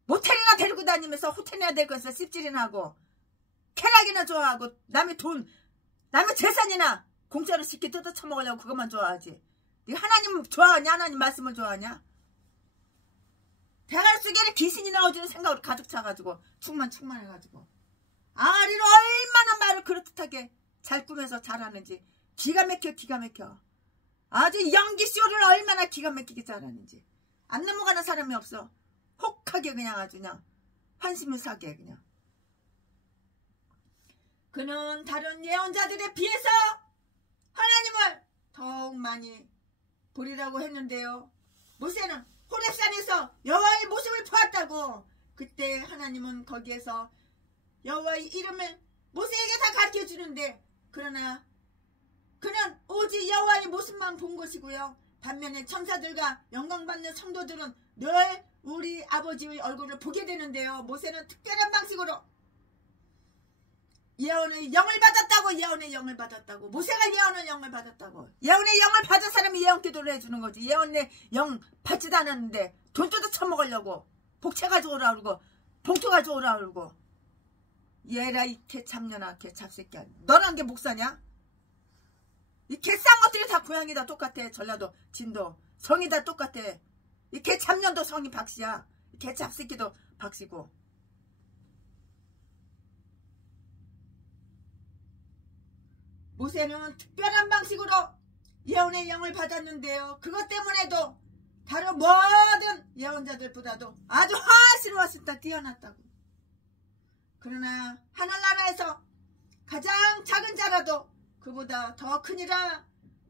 모텔이나 데리고 다니면서 호텔이나 데리고 가서 씹질이나 하고 쾌락이나 좋아하고 남의 돈 남의 재산이나 공짜로 쉽게 뜯어 처먹으려고 그것만 좋아하지. 네가 하나님 좋아하냐? 하나님 말씀을 좋아하냐? 대가리 속에 귀신이 나오지는 생각으로 가득 차가지고 충만해가지고 아리로 얼마나 말을 그렇듯하게 잘 꾸며서 잘하는지. 기가 막혀. 아주 연기 쇼를 얼마나 기가 막히게 잘하는지. 안 넘어가는 사람이 없어. 혹하게 그냥 아주 그냥 환심을 사게 그냥. 그는 다른 예언자들에 비해서 하나님을 더욱 많이 보리라고 했는데요. 모세는 호렙산에서 여호와의 모습을 보았다고. 그때 하나님은 거기에서 여호와의 이름을 모세에게 다 가르쳐주는데, 그러나 그는 오직 여호와의 모습만 본 것이고요. 반면에 천사들과 영광받는 성도들은 늘 우리 아버지의 얼굴을 보게 되는데요. 모세는 특별한 방식으로 예언의 영을 받았다고. 예언의 영을 받았다고. 모세가 예언의 영을 받았다고. 예언의 영을 받은 사람이 예언 기도를 해주는 거지. 예언의 영 받지도 않았는데 돈 뜯어 처먹으려고 복채 가져오라 그러고 봉투 가져오라 그러고. 얘라 이 개 잡년아 개 잡새끼야. 너란 게 목사냐? 이 개 싼 것들이 다 고향이 다 똑같아. 전라도 진도 성이 다 똑같아. 이 개 잡년도 성이 박씨야. 개 잡새끼도 박씨고. 모세는 특별한 방식으로 예언의 영을 받았는데요. 그것 때문에도 다른 모든 예언자들보다도 아주 훨씬 더 뛰어났다고. 그러나 하늘나라에서 가장 작은 자라도 그보다 더 크니라.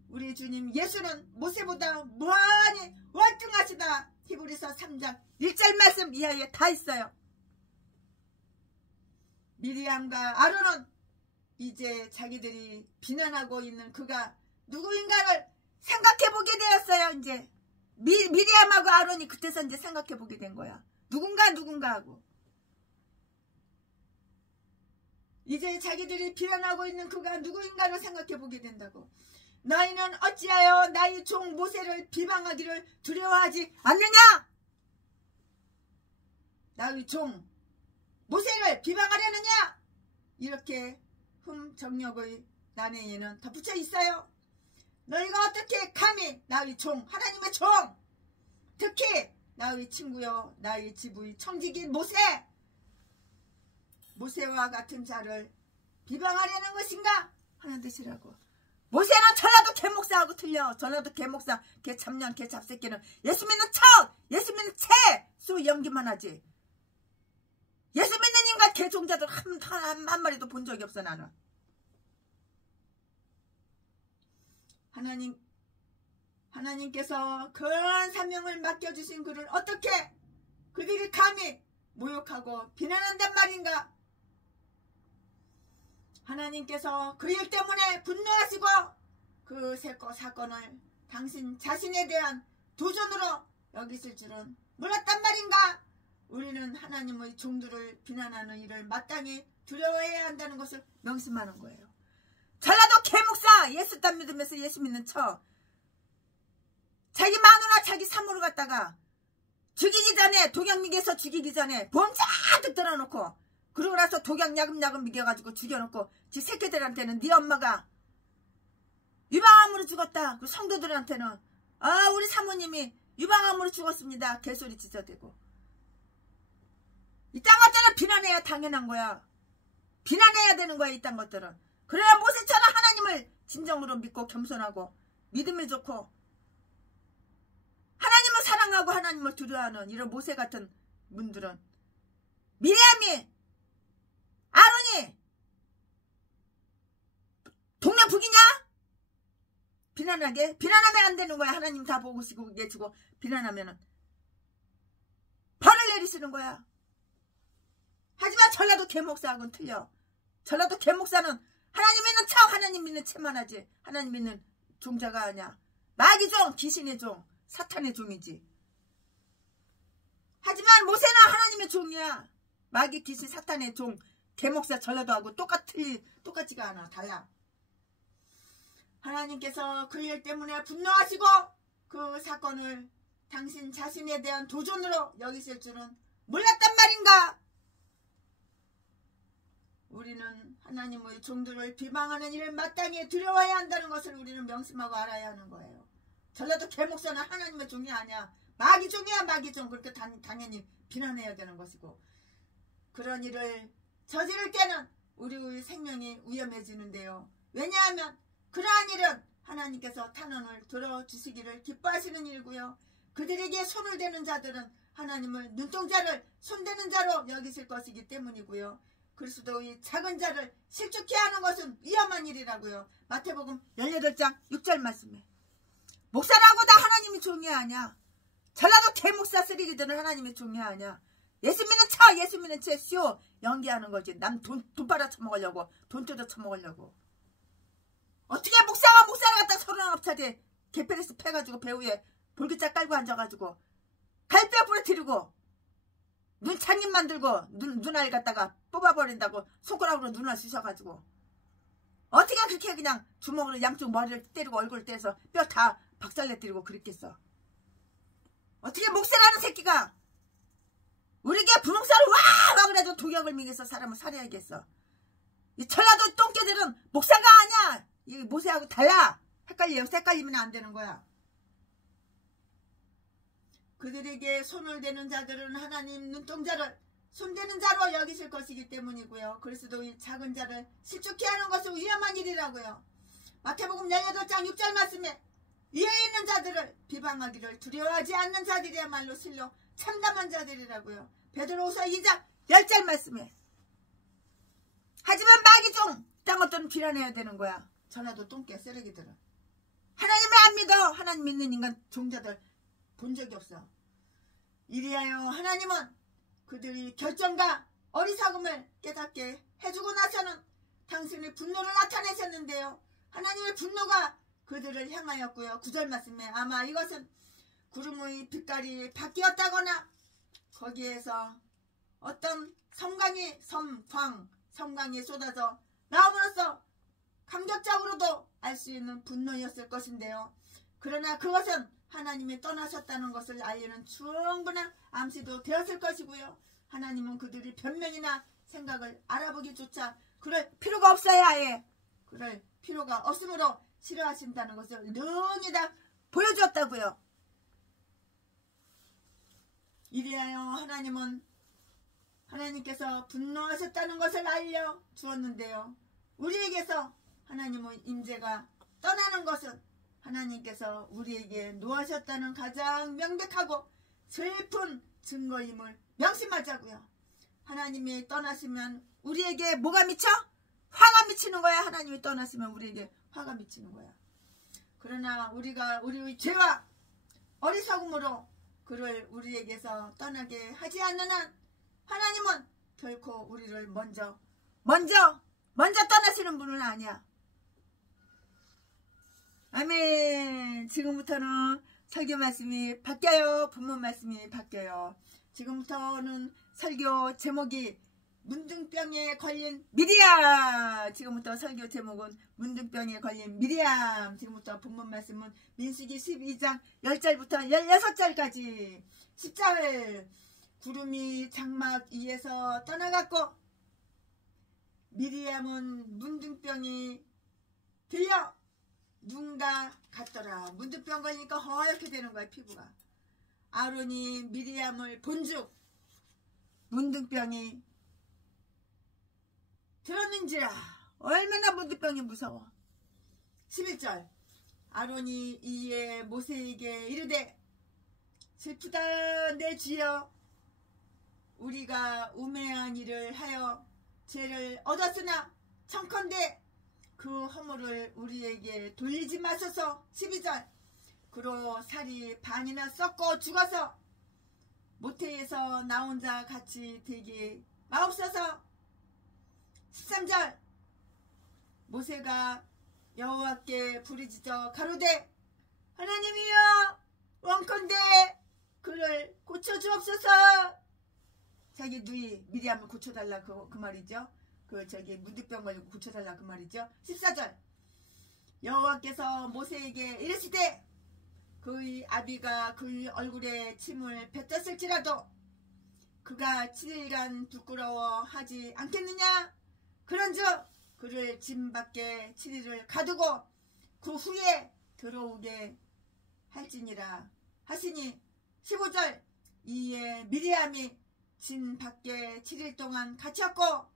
우리 주님 예수는 모세보다 무한히 월등하시다. 히브리서 3장 1절 말씀 이하에 다 있어요. 미리암과 아론은 이제 자기들이 비난하고 있는 그가 누구인가를 생각해보게 되었어요. 이제 미리암하고 아론이 그때서 이제 생각해보게 된 거야. 누군가 하고. 이제 자기들이 비난하고 있는 그가 누구인가를 생각해보게 된다고. 너희는 어찌하여 나의 종 모세를 비방하기를 두려워하지 않느냐? 나의 종 모세를 비방하려느냐? 이렇게 정력의 난행에는 덧붙여 있어요. 너희가 어떻게 감히 나의 종 하나님의 종, 특히 나의 친구요 나의 지부의 청지기인 모세와 같은 자를 비방하려는 것인가 하는 뜻이라고. 모세는 전라도 개목사하고 틀려. 전라도 개목사 개잡년 개잡새끼는 예수 믿는 척 예수 믿는 채수 연기만 하지. 예수 믿는 인간 개종자들 한 마리도 본 적이 없어. 나는 하나님께서 큰 사명을 맡겨주신 그를 어떻게 그들이 감히 모욕하고 비난한단 말인가. 하나님께서 그 일 때문에 분노하시고 그 사건을 당신 자신에 대한 도전으로 여기실 줄은 몰랐단 말인가. 우리는 하나님의 종들을 비난하는 일을 마땅히 두려워해야 한다는 것을 명심하는 거예요. 전라도 개목사 예수 딱 믿으면서 예수 믿는 척 자기 마누라 자기 사모를 갖다가 죽이기 전에 독약미개서 죽이기 전에 보험 잔뜩 들어놓고 그러고 나서 독약 야금야금 미겨가지고 죽여놓고 지 새끼들한테는 네 엄마가 유방암으로 죽었다. 그 성도들한테는 아 우리 사모님이 유방암으로 죽었습니다. 개소리 짖어대고 이딴 것들은 비난해야 당연한 거야. 비난해야 되는 거야 이딴 것들은. 그래야 모세처럼 하나님을 진정으로 믿고 겸손하고 믿음이 좋고 하나님을 사랑하고 하나님을 두려워하는 이런 모세 같은 분들은 미리암이 아론이 동네 북이냐? 비난하면 안 되는 거야. 하나님 다 보고 계시고 비난하면은 벌을 내리시는 거야. 하지만 전라도 개목사하고는 틀려. 전라도 개목사는 하나님 믿는 척 하나님 믿는 채만 하지. 하나님 믿는 종자가 아니야. 마귀 종, 귀신의 종, 사탄의 종이지. 하지만 모세는 하나님의 종이야. 마귀, 귀신, 사탄의 종, 개목사 전라도하고 똑같지가 않아. 달라. 하나님께서 그 일 때문에 분노하시고 그 사건을 당신 자신에 대한 도전으로 여기실 줄은 몰랐단 말인가? 우리는 하나님의 종들을 비방하는 일을 마땅히 두려워해야 한다는 것을 우리는 명심하고 알아야 하는 거예요. 전라도 개목사는 하나님의 종이 아니야. 마귀 종이야. 마귀 종. 그렇게 당연히 비난해야 되는 것이고 그런 일을 저지를 때는 우리의 생명이 위험해지는데요. 왜냐하면 그러한 일은 하나님께서 탄원을 들어주시기를 기뻐하시는 일이고요. 그들에게 손을 대는 자들은 하나님을 눈동자를 손대는 자로 여기실 것이기 때문이고요. 그리스도의 작은 자를 실족케 하는 것은 위험한 일이라고요. 마태복음 18장 6절 말씀에 목사라고 다 하나님의 종이 아니야. 전라도 개목사 쓰레기들은 하나님의 종이 아니야. 예수 믿는 척 쇼 연기하는 거지. 남 돈 빨아 처먹으려고 돈 뜯어 처먹으려고. 어떻게 목사가 목사를 갖다 39차례 개페레스 패가지고 배우에 볼기짝 깔고 앉아가지고 갈뼈 부러뜨리고 눈 창입 만들고 눈알 갖다가 뽑아버린다고 손가락으로 눈을 쑤셔가지고 어떻게 그렇게 그냥 주먹으로 양쪽 머리를 때리고 얼굴을 떼서 뼈 다 박살내뜨리고 그랬겠어. 어떻게 목사라는 새끼가 우리에게 분홍살을 와 그래도 독약을 먹여서 사람을 살해야겠어. 이 전라도 똥개들은 목사가 아니야. 이 모세하고 달라. 헷갈리면 안 되는 거야. 그들에게 손을 대는 자들은 하나님 눈동자를 손대는 자로 여기실 것이기 때문이고요. 그리스도의 작은 자를 실족케 하는 것은 위험한 일이라고요. 마태복음 18장 6절 말씀에 위에 있는 자들을 비방하기를 두려워하지 않는 자들이야말로 실로 참담한 자들이라고요. 베드로후서 2장 10절 말씀에 하지만 마귀종 딴 것들은 비난해야 되는 거야. 전라도 똥개 쓰레기들은 하나님을 안 믿어. 하나님 믿는 인간 종자들 본 적이 없어. 이리하여 하나님은 그들이 결정과 어리석음을 깨닫게 해주고 나서는 당신의 분노를 나타내셨는데요. 하나님의 분노가 그들을 향하였고요. 9절 말씀에 아마 이것은 구름의 빛깔이 바뀌었다거나 거기에서 어떤 섬광이 쏟아져 나옴으로써 감격적으로도 알 수 있는 분노였을 것인데요. 그러나 그것은 하나님이 떠나셨다는 것을 알리는 충분한 암시도 되었을 것이고요. 하나님은 그들이 변명이나 생각을 알아보기조차 그럴 필요가 없어야 해. 그럴 필요가 없으므로 싫어하신다는 것을 능히 다 보여주었다고요. 이리하여 하나님께서 분노하셨다는 것을 알려주었는데요. 우리에게서 하나님의 임재가 떠나는 것은 하나님께서 우리에게 노하셨다는 가장 명백하고 슬픈 증거임을 명심하자고요. 하나님이 떠나시면 우리에게 뭐가 미쳐? 화가 미치는 거야. 하나님이 떠나시면 우리에게 화가 미치는 거야. 그러나 우리의 죄와 어리석음으로 그를 우리에게서 떠나게 하지 않는 한 하나님은 결코 우리를 먼저 떠나시는 분은 아니야. 아멘. 지금부터는 설교 말씀이 바뀌어요. 본문 말씀이 바뀌어요. 지금부터는 설교 제목이 문둥병에 걸린 미리암. 지금부터 설교 제목은 문둥병에 걸린 미리암. 지금부터 본문 말씀은 민수기 12장 10절부터 16절까지. 10절. 구름이 장막 위에서 떠나갔고 미리암은 문둥병이 들려 눈과 같더라. 문둥병 걸리니까 허옇게 되는 거야, 피부가. 아론이 미리암을 본즉 문둥병이 들었는지라. 얼마나 문둥병이 무서워. 11절. 아론이 이에 모세에게 이르되 슬프다 내 주여, 우리가 우매한 일을 하여 죄를 얻었으나 청컨대 그 허물을 우리에게 돌리지 마소서. 12절. 그로 살이 반이나 썩고 죽어서 모태에서 나온 자 같이 되게 마옵소서. 13절. 모세가 여호와께 부르짖어 가로되 하나님이여 원컨대 그를 고쳐주옵소서. 자기 누이 미리암을 고쳐달라 그 말이죠. 문둥병 걸리고 고쳐달라 그 말이죠. 14절. 여호와께서 모세에게 이르시되 그의 아비가 그의 얼굴에 침을 뱉었을지라도 그가 7일간 부끄러워하지 않겠느냐. 그런즉 그를 짐 밖에 7일을 가두고 그 후에 들어오게 할지니라 하시니. 15절. 이에 미리암이 짐 밖에 7일 동안 갇혔고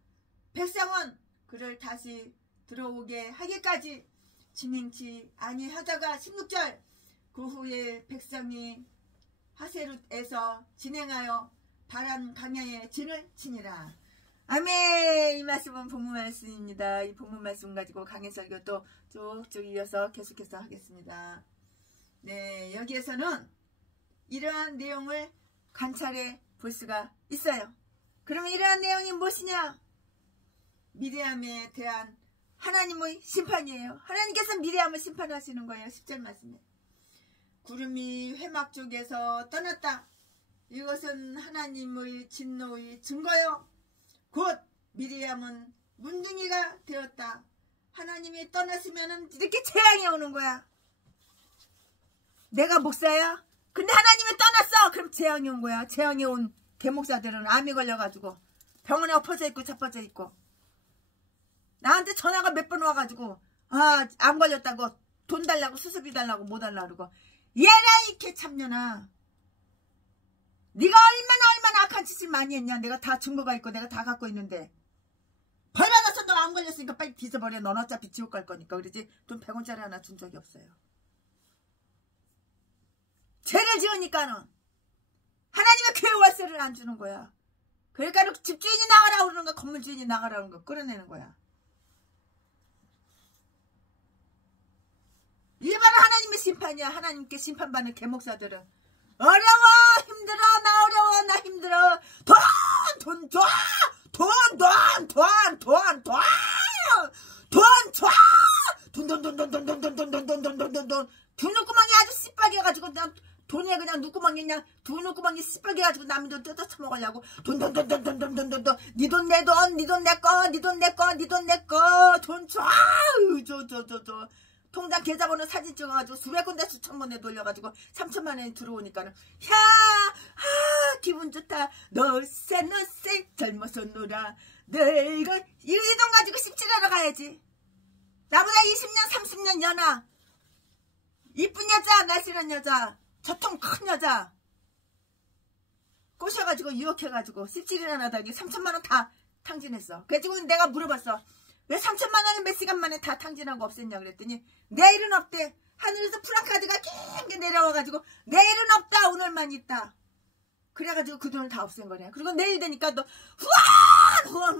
백성은 그를 다시 들어오게 하기까지 진행치 아니하다가 16절. 그 후에 백성이 하세룻에서 진행하여 바람 강야에 진을 치니라. 아멘. 이 말씀은 본문 말씀입니다. 이 본문 말씀 가지고 강해 설교 또 쭉쭉 이어서 계속해서 하겠습니다. 네, 여기에서는 이러한 내용을 관찰해 볼 수가 있어요. 그러면 이러한 내용이 무엇이냐? 미리암에 대한 하나님의 심판이에요. 하나님께서 미리암을 심판하시는 거예요. 10절 말씀에. 구름이 회막 쪽에서 떠났다. 이것은 하나님의 진노의 증거요. 곧 미리암은 문둥이가 되었다. 하나님이 떠났으면 이렇게 재앙이 오는 거야. 내가 목사야? 근데 하나님이 떠났어. 그럼 재앙이 온 거야. 재앙이 온 개목사들은 암이 걸려가지고 병원에 엎어져 있고 자빠져 있고, 나한테 전화가 몇 번 와가지고 암 걸렸다고 돈 달라고 수술비 달라고 뭐 달라고 그러고, 얘라 이 개참년아, 네가 얼마나 악한 짓을 많이 했냐. 내가 다 증거가 있고 내가 다 갖고 있는데 벌 받아서 너 안 걸렸으니까 빨리 뒤져버려. 넌 어차피 지옥 갈 거니까. 그러지 돈 100원짜리 하나 준 적이 없어요. 죄를 지으니까는 하나님의 교회 월세를 안 주는 거야. 그러니까 집주인이 나가라 그러는 거, 건물 주인이 나가라 그러는 거 끌어내는 거야. 일반은 하나님의 심판이야. 하나님께 심판받는 개목사들은 어려워, 힘들어, 나 어려워, 나 힘들어, 돈 줘, 돈 두 눈구멍이 아주 씨빠게 해가지고 난 돈에 그냥 눈구멍이 그냥 두 눈구멍이 씨빠게 해가지고 남의 돈 뜯어 처먹으려고 돈 니 돈 내 돈, 니 돈 내 거, 니 돈 내 거, 니 돈 내 거, 돈 줘, 줘. 통장 계좌번호 사진 찍어가지고 수백 군데 수천 번에 돌려가지고 3천만 원이 들어오니까는 기분 좋다. 너세 젊어서 놀아. 늙어. 이 돈 가지고 씹질하러 가야지. 나보다 20년 30년 연하, 이쁜 여자, 날씬한 여자, 저통 큰 여자 꼬셔가지고 유혹해가지고 씹질이나 하다니 3천만 원 다 탕진했어. 그래가지고 내가 물어봤어. 왜 3천만 원을 몇 시간 만에 다 탕진하고 없앴냐 그랬더니 내일은 없대. 하늘에서 프랑카드가 낑게 내려와가지고 내일은 없다, 오늘만 있다. 그래가지고 그 돈을 다 없앤 거네. 그리고 내일 되니까 또 후원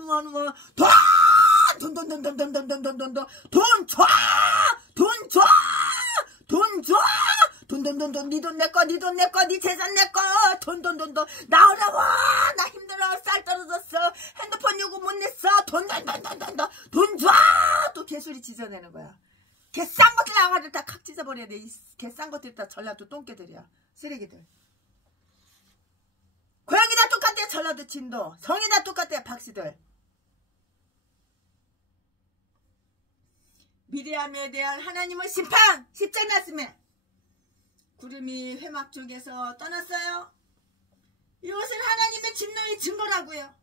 돈 니 돈 내꺼, 니 돈 내꺼, 니 재산 내꺼, 돈 나 어려워, 나 힘들어, 쌀 떨어졌어, 핸드폰 요금 못 냈어, 돈 줘. 또 개소리 짖어내는 거야. 개 싼 것들 아가들 다 칵 찢어버려야 돼. 이 개 싼 것들 다 전라도 똥개들이야. 쓰레기들. 고양이다 똑같아. 전라도 전라도 진도 성이 다 똑같아요. 박씨들. 미리암에 대한 하나님의 심판 10절 말씀에 구름이 회막 쪽에서 떠났어요. 이것은 하나님의 진노의 증거라고요.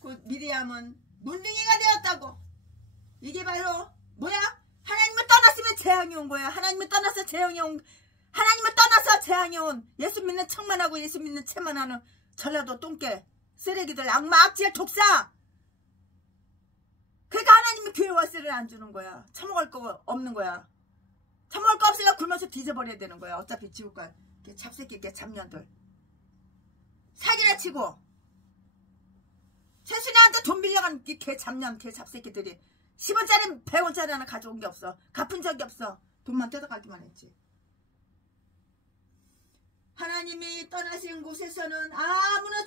곧 미리암은 문둥이가 되었다고. 이게 바로 뭐야? 하나님을 떠났으면 재앙이 온 거야. 하나님을 떠나서 재앙이 온 예수 믿는 척만하고 예수 믿는 채만하는 전라도 똥개 쓰레기들, 악마, 악질, 독사. 그러니까 하나님이 교회 월세를 안 주는 거야. 처먹을 거 없는 거야. 처먹을 거 없으니까 굶어서 뒤져버려야 되는 거야. 어차피 지울 거야. 잡새끼, 잡년들. 사기나 치고 최순이한테 돈 빌려간 개 잡년, 개 잡새끼들이 10원짜리 100원짜리 하나 가져온 게 없어. 갚은 적이 없어. 돈만 뜯어가기만 했지. 하나님이 떠나신 곳에서는 아무런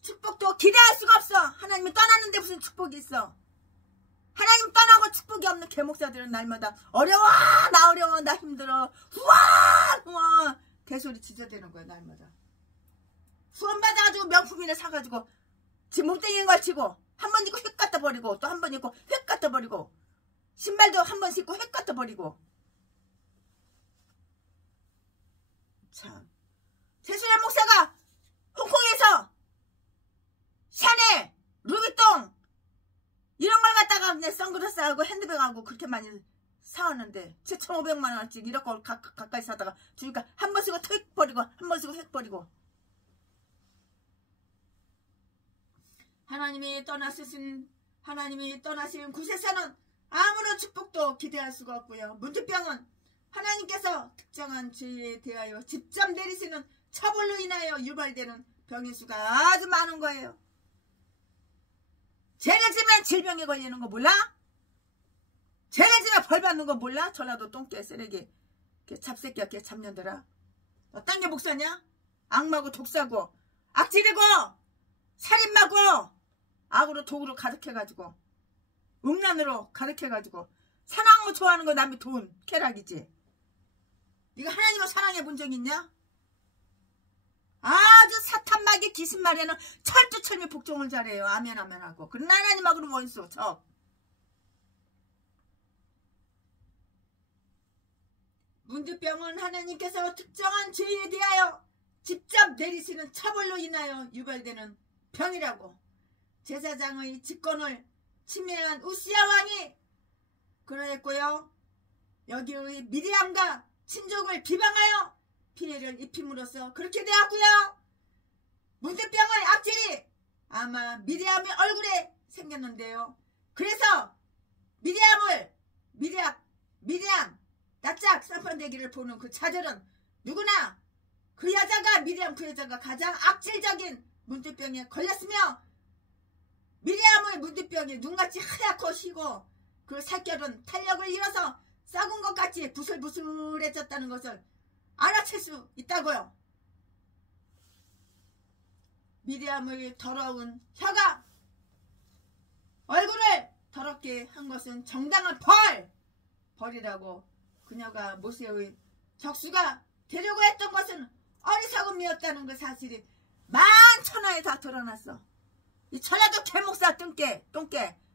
축복도 기대할 수가 없어. 하나님이 떠났는데 무슨 축복이 있어. 하나님 떠나고 축복이 없는 개목사들은 날마다 어려워, 나 어려워, 나 힘들어, 후원 개소리 지저대는 거야. 날마다 후원 받아가지고 명품이나 사가지고 지 몸뚱이에 걸치고 한 번 입고 휙 갖다 버리고 또 한 번 입고 휙 갖다 버리고 신발도 한 번 신고 휙 갖다 버리고. 참, 최순환 목사가 홍콩에서 샤넬, 루비통 이런 걸 갖다가 내 선글라스하고 핸드백하고 그렇게 많이 사왔는데 7,500만원어치 이런 걸 가까이 사다가 주니까 한 번 쓰고 휙 버리고 한 번 쓰고 휙 버리고. 하나님이 떠나신 곳에서는 아무런 축복도 기대할 수가 없고요. 문제병은 하나님께서 특정한 죄에 대하여 직접 내리시는 처벌로 인하여 유발되는 병의 수가 아주 많은 거예요. 죄를 지면 질병에 걸리는 거 몰라? 죄를 지면 벌 받는 거 몰라? 전라도 똥개 쓰레기 잡새끼야, 개 잡년들아. 너 딴 게 목사냐? 악마고 독사고 악질이고 살인마고 악으로 독으로 가득해가지고 음란으로 가득해가지고 사랑을 좋아하는 거 남의 돈 쾌락이지. 네가 하나님을 사랑해 본 적 있냐? 아주 사탄마귀 귀신말에는 철두철미 복종을 잘해요. 아멘 아멘 하고. 그러나 하나님하고는 원수 적. 문제병은 하나님께서 특정한 죄에 대하여 직접 내리시는 처벌로 인하여 유발되는 병이라고. 제사장의 직권을 침해한 우시야 왕이 그러했고요. 여기의 미리암과 친족을 비방하여 피해를 입힘으로써 그렇게 되었고요. 문제병의 악질이 아마 미리암의 얼굴에 생겼는데요. 그래서 미리암 납작 쌍판대기를 보는 그 자들은 누구나 그 여자가 가장 악질적인 문제병에 걸렸으며 미리암의 문제병이 눈같이 하얗고 희고 그 살결은 탄력을 잃어서 썩은 것 같이 부슬부슬해졌다는 것을 알아챌 수 있다고요. 미리암의 더러운 혀가 얼굴을 더럽게 한 것은 정당한 벌이라고. 그녀가 모세의 적수가 되려고 했던 것은 어리석음이었다는 그 사실이 만천하에 다 드러났어. 이 전라도 개목사 똥개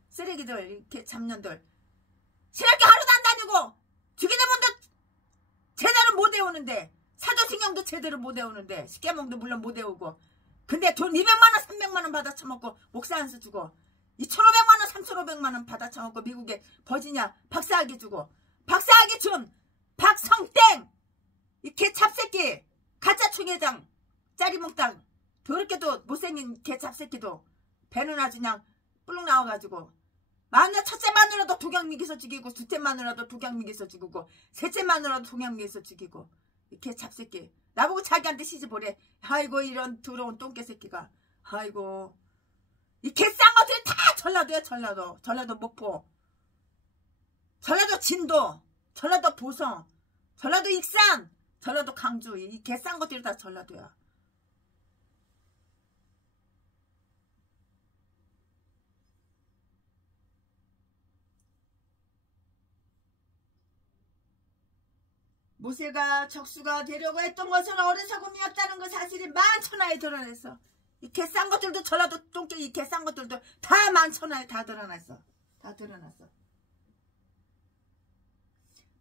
쓰레기들, 이렇게 잡년들 신학교 하루도 안 다니고 죽이는 분도 제대로 못 외우는데 사도신경도 제대로 못 외우는데 십계명도 물론 못 외우고 근데 돈 200만원 300만원 받아 처먹고 목사 안수 주고 2,500만원 3,500만원 받아 처먹고 미국에 버지니아 박사학위 주고 박사학위 준 박성땡 이 개잡새끼 가짜 총회장 짜리몽땅 더럽게도 못생긴 개잡새끼도 배는 아주 그냥 뿔룩 나와가지고 만나 첫째 마누라도 독약미기서 죽이고 둘째 마누라도 독약미기서 죽이고 셋째 마누라도 독약미기서 죽이고 이렇게 잡새끼 나보고 자기한테 시집오래. 아이고 이런 더러운 똥개새끼가. 아이고 이 개싼 것들이 다 전라도야. 전라도 목포, 전라도 진도, 전라도 보성, 전라도 익산, 전라도 강주. 이 개싼 것들이 다 전라도야. 모세가 적수가 되려고 했던 것은 어리석음이었다는 그 사실이 만천하에 드러냈어. 이 개 싼 것들도 전라도 똥개 이 개 싼 것들도 다 많잖아요. 다 드러났어. 다 드러났어.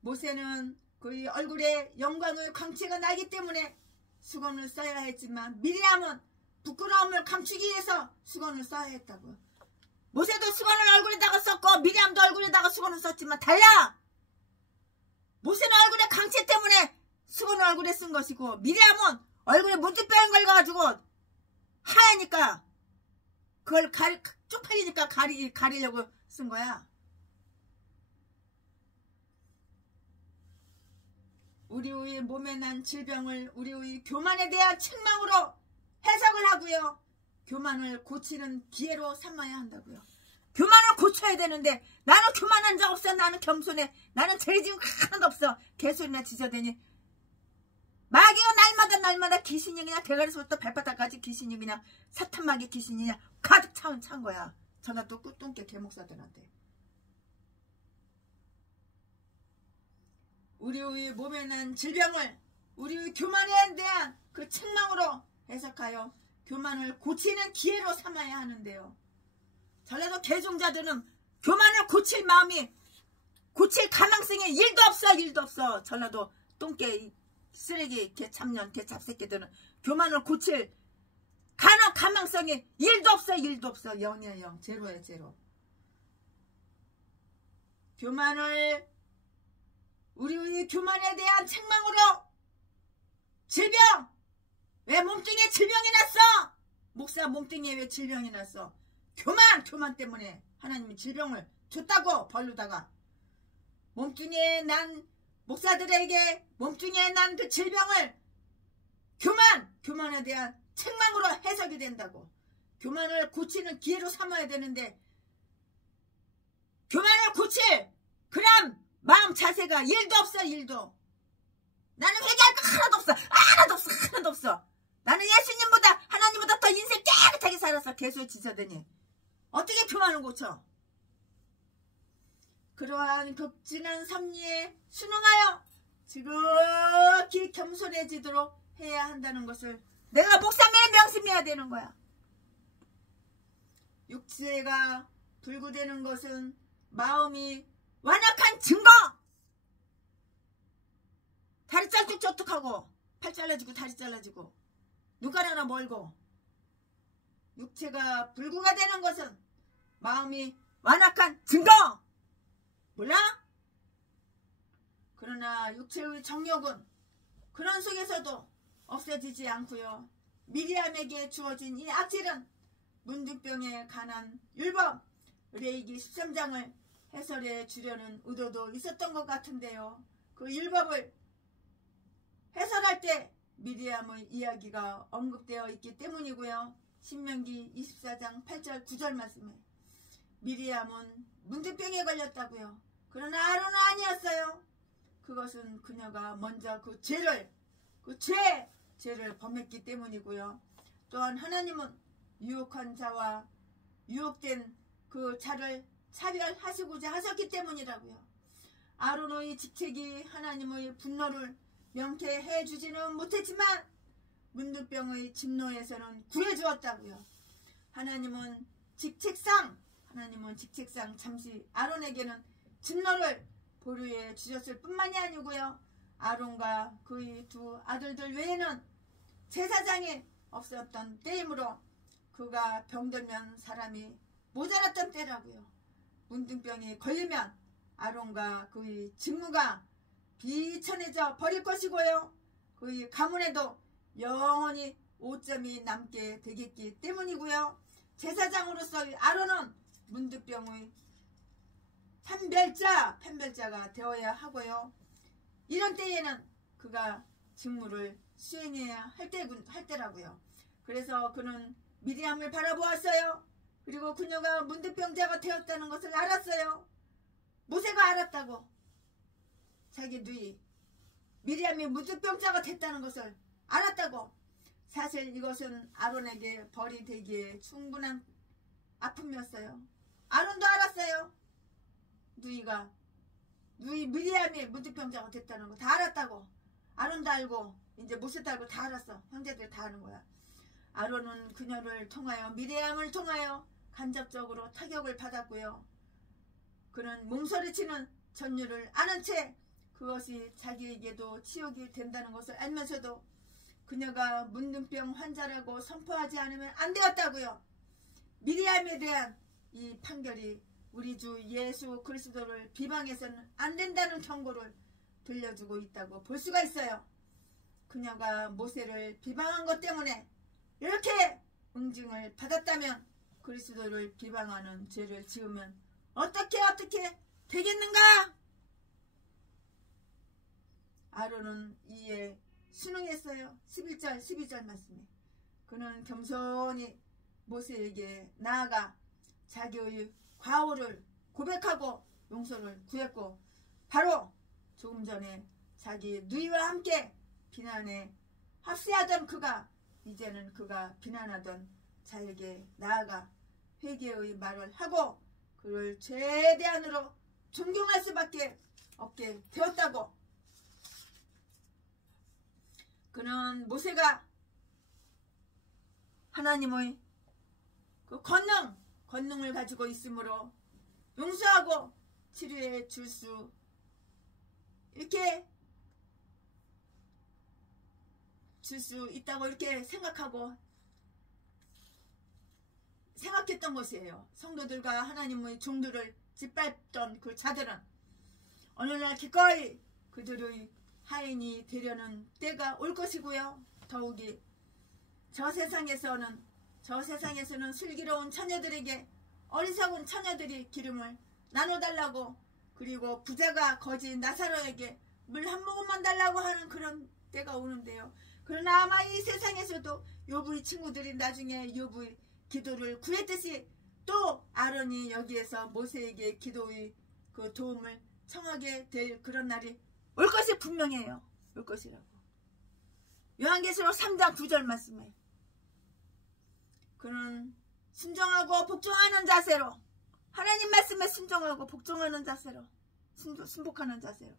모세는 그의 얼굴에 영광의 광채가 나기 때문에 수건을 써야 했지만 미리암은 부끄러움을 감추기 위해서 수건을 써야 했다고요. 모세도 수건을 얼굴에다가 썼고 미리암도 얼굴에다가 수건을 썼지만 달라. 모세는 얼굴에 광채 때문에 수건을 얼굴에 쓴 것이고 미리암은 얼굴에 문득병 걸려가지고 하얘니까 그걸 쪽팔리니까 가리려고 쓴 거야. 우리의 몸에 난 질병을 우리의 교만에 대한 책망으로 해석을 하고요. 교만을 고치는 기회로 삼아야 한다고요. 교만을 고쳐야 되는데 나는 교만한 적 없어. 나는 겸손해. 나는 죄 지은 거 하나도 없어. 개소리나 지저대니 마귀가 날마다 귀신이 그냥 대가리서부터 발바닥까지 귀신이 그냥 사탄마귀 귀신이냐 가득 찬 거야. 전화 또 꿀똥개 개목사들한테. 우리의 몸에 난 질병을 우리의 교만에 대한 그 책망으로 해석하여 교만을 고치는 기회로 삼아야 하는데요. 전라도 개종자들은 교만을 고칠 마음이 고칠 가망성이 일도 없어. 전라도 똥개 쓰레기 개 참년 개 잡새끼들은 교만을 고칠 가망성이 일도 없어. 0이야 0. 제로야 제로. 교만을 우리의 교만에 대한 책망으로 질병 왜 몸뚱이에 질병이 났어? 목사 몸뚱이에 왜 질병이 났어? 교만 때문에 하나님이 질병을 줬다고 벌루다가 몸뚱이에 난 목사들에게 몸뚱이에 난 그 질병을 교만에 대한 책망으로 해석이 된다고. 교만을 고치는 기회로 삼아야 되는데 교만을 고칠 그런 마음 자세가 일도 없어. 나는 회개할 거 하나도 없어. 나는 예수님보다 하나님보다 더 인생 깨끗하게 살았어. 개소리 지저대니 어떻게 교만을 고쳐? 그러한 극진한 섭리에 순응하여 지극히 겸손해지도록 해야 한다는 것을 내가 목사님의 명심해야 되는 거야. 육체가 불구되는 것은 마음이 완악한 증거. 다리 짤뚝 어떡하고 팔 잘라지고 다리 잘라지고 눈가락 하나 멀고 육체가 불구가 되는 것은 마음이 완악한 증거. 몰라? 그러나 육체의 정욕은 그런 속에서도 없어지지 않고요. 미리암에게 주어진 이 악질은 문둥병에 관한 율법 레위기 13장을 해설해 주려는 의도도 있었던 것 같은데요. 그 율법을 해설할 때 미리암의 이야기가 언급되어 있기 때문이고요. 신명기 24장 8절 9절 말씀에 미리암은 문둥병에 걸렸다고요. 그러나 아론은 아니었어요. 그것은 그녀가 먼저 그 죄를 범했기 때문이고요. 또한 하나님은 유혹한 자와 유혹된 그 자를 차별하시고자 하셨기 때문이라고요. 아론의 직책이 하나님의 분노를 명쾌해 주지는 못했지만 문둥병의 진노에서는 구해주었다고요. 하나님은 직책상 잠시 아론에게는 진노를 보류해 주셨을 뿐만이 아니고요. 아론과 그의 두 아들들 외에는 제사장이 없었던 때이므로 그가 병들면 사람이 모자랐던 때라고요. 문둥병이 걸리면 아론과 그의 직무가 비천해져 버릴 것이고요. 그의 가문에도 영원히 오점이 남게 되겠기 때문이고요. 제사장으로서의 아론은 문둥병의 판별자가 되어야 하고요. 이런 때에는 그가 직무를 수행해야 할 때라고요. 그래서 그는 미리암을 바라보았어요. 그리고 그녀가 문둥병자가 되었다는 것을 알았어요. 모세가 알았다고. 자기 누이 미리암이 문둥병자가 됐다는 것을 알았다고. 사실 이것은 아론에게 벌이 되기에 충분한 아픔이었어요. 아론도 알았어요. 누이 미리암이 문둥병자가 됐다는 거 다 알았다고. 아론도 알고 이제 모세도 알고 다 알았어. 형제들 다 아는 거야. 아론은 그녀를 통하여 미리암을 통하여 간접적으로 타격을 받았고요. 그는 몸서리치는 전율을 아는 채 그것이 자기에게도 치욕이 된다는 것을 알면서도 그녀가 문둥병 환자라고 선포하지 않으면 안 되었다고요. 미리암에 대한 이 판결이 우리 주 예수 그리스도를 비방해서는 안 된다는 경고를 들려주고 있다고 볼 수가 있어요. 그녀가 모세를 비방한 것 때문에 이렇게 응징을 받았다면 그리스도를 비방하는 죄를 지으면 어떻게 되겠는가? 아론은 이에 순응했어요. 11절 12절 말씀에 그는 겸손히 모세에게 나아가 자기의 과오를 고백하고 용서를 구했고 바로 조금 전에 자기 누이와 함께 비난에 합세하던 그가 이제는 그가 비난하던 자에게 나아가 회개의 말을 하고 그를 최대한으로 존경할 수밖에 없게 되었다고. 그는 모세가 하나님의 그 권능을 가지고 있으므로 용서하고 치료해 줄 수 있다고 이렇게 생각했던 것이에요. 성도들과 하나님의 종들을 짓밟던 그 자들은 어느 날 기꺼이 그들의 하인이 되려는 때가 올 것이고요. 더욱이 저 세상에서는 슬기로운 처녀들에게 어리석은 처녀들이 기름을 나눠달라고 그리고 부자가 거지 나사로에게 물 한 모금만 달라고 하는 그런 때가 오는데요. 그러나 아마 이 세상에서도 욥의 친구들이 나중에 욥의 기도를 구했듯이 또 아론이 여기에서 모세에게 기도의 그 도움을 청하게 될 그런 날이 올 것이 분명해요. 올 것이라고. 요한계시록 3장 9절 말씀에 그는 순종하고 복종하는 자세로 하나님 말씀에 순종하고 복종하는 자세로 순복하는 자세로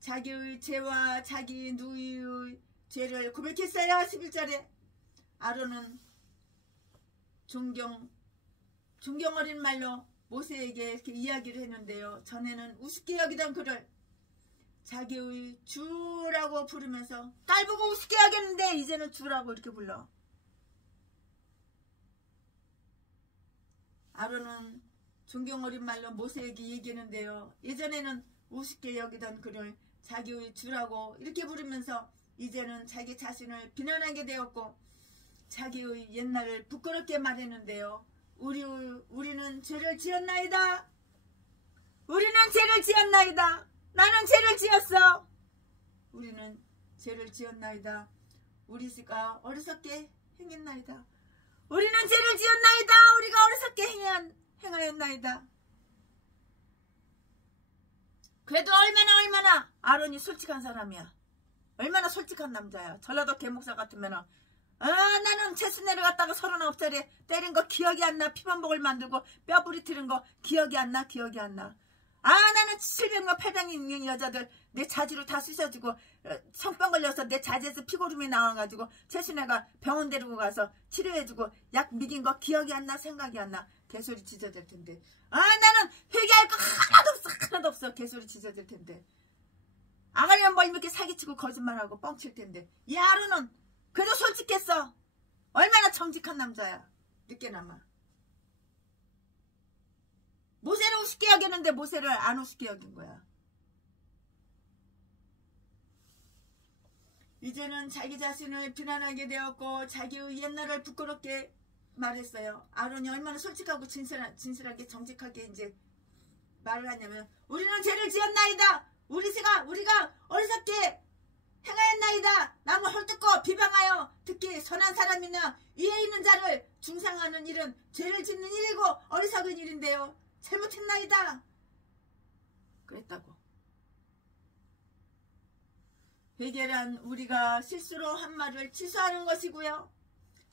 자기의 죄와 자기 누이의 죄를 고백했어요. 11절에 아론은 존경 어린 말로 모세에게 이렇게 이야기를 했는데요. 전에는 우습게 여기던 그를 자기의 주라고 부르면서 딸 보고 우습게 여겼는데 이제는 주라고 이렇게 불러. 아론은 존경 어린 말로 모세에게 얘기했는데요. 예전에는 우습게 여기던 그를 자기의 주라고 이렇게 부르면서 이제는 자기 자신을 비난하게 되었고 자기의 옛날을 부끄럽게 말했는데요. 우리는 죄를 지었나이다. 우리는 죄를 지었나이다. 나는 죄를 지었어. 우리는 죄를 지었나이다. 우리가 어리석게 행했나이다. 우리는 죄를 지었나이다. 우리가 어리석게 행하였나이다. 그래도 얼마나 아론이 솔직한 사람이야. 얼마나 솔직한 남자야. 전라도 개목사 같으면은 나는 채순애를 갖다가 39살에 때린 거 기억이 안 나. 피만복을 만들고 뼈 부리트는 거 기억이 안 나. 나는 700명 800명 여자들 내 자지로 다 쑤셔주고 성병 걸려서 내 자지에서 피고름이 나와가지고 채순애가 병원 데리고 가서 치료해주고 약 미긴 거 기억이 안 나. 생각이 안 나. 개소리 짖어댈 텐데. 나는 회개할 거 하나도 없어. 개소리 짖어댈 텐데. 아가리는 뭐 이렇게 사기치고 거짓말하고 뻥칠 텐데. 이 아론은 그래도 솔직했어. 얼마나 정직한 남자야. 늦게나마. 모세를 우습게 여겼는데 모세를 안 우습게 여긴 거야. 이제는 자기 자신을 비난하게 되었고 자기의 옛날을 부끄럽게 말했어요. 아론이 얼마나 솔직하고 진실하게 정직하게 이제 말을 하냐면 우리는 죄를 지었나이다. 우리가 어리석게 행하였나이다. 남을 헐뜯고 비방하여 특히 선한 사람이나 위에 있는 자를 중상하는 일은 죄를 짓는 일이고 어리석은 일인데요. 잘못했나이다. 그랬다고. 회개란 우리가 실수로 한 말을 취소하는 것이고요.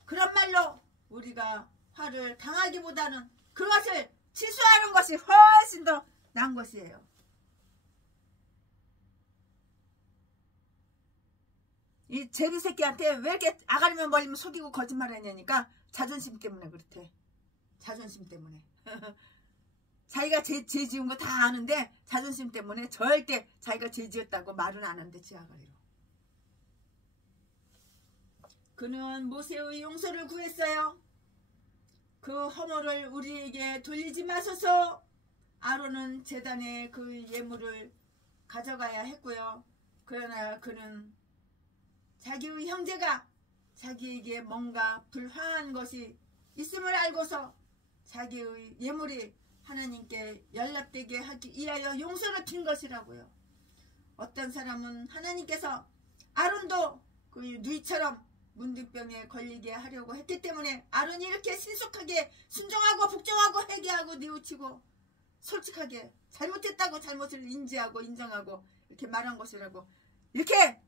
그런 말로 우리가 화를 당하기보다는 그것을 취소하는 것이 훨씬 더 나은 것이에요. 이 제비 새끼한테 왜 이렇게 아가리만 벌리면 속이고 거짓말하냐니까 자존심 때문에 그렇대. 자존심 때문에. 자기가 죄 지은 거 다 아는데 자존심 때문에 절대 자기가 죄 지었다고 말은 안 한대. 지 아가리로. 그는 모세의 용서를 구했어요. 그 허물을 우리에게 돌리지 마소서. 아론은 제단에 그 예물을 가져가야 했고요. 그러나 그는 자기의 형제가 자기에게 뭔가 불화한 것이 있음을 알고서 자기의 예물이 하나님께 연락되게 하기 위하여 용서를 빈 것이라고요. 어떤 사람은 하나님께서 아론도 그 누이처럼 문둥병에 걸리게 하려고 했기 때문에 아론이 이렇게 신속하게 순종하고 복종하고 회개하고 뉘우치고 솔직하게 잘못했다고 잘못을 인지하고 인정하고 이렇게 말한 것이라고 이렇게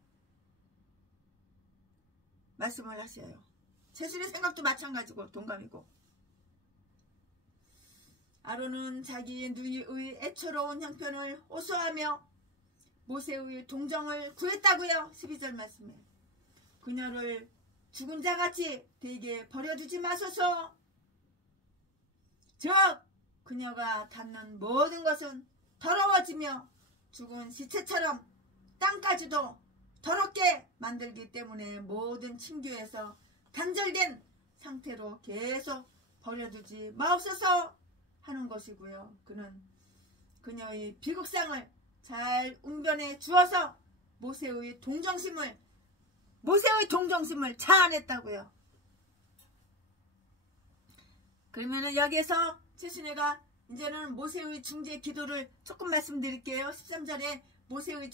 말씀을 하셔요. 제술의 생각도 마찬가지고 동감이고. 아론은 자기의 누이의 애처로운 형편을 호소하며 모세의 동정을 구했다고요. 12절 말씀에. 그녀를 죽은 자같이 되게 버려두지 마소서. 즉 그녀가 닿는 모든 것은 더러워지며 죽은 시체처럼 땅까지도 더럽게 만들기 때문에 모든 친교에서 단절된 상태로 계속 버려두지 마옵소서 하는 것이고요. 그는 그녀의 비극상을 잘 웅변해 주어서 모세의 동정심을 자아냈다고요. 그러면은 여기에서 최순애가 이제는 모세의 중재 기도를 조금 말씀드릴게요. 13절에 모세의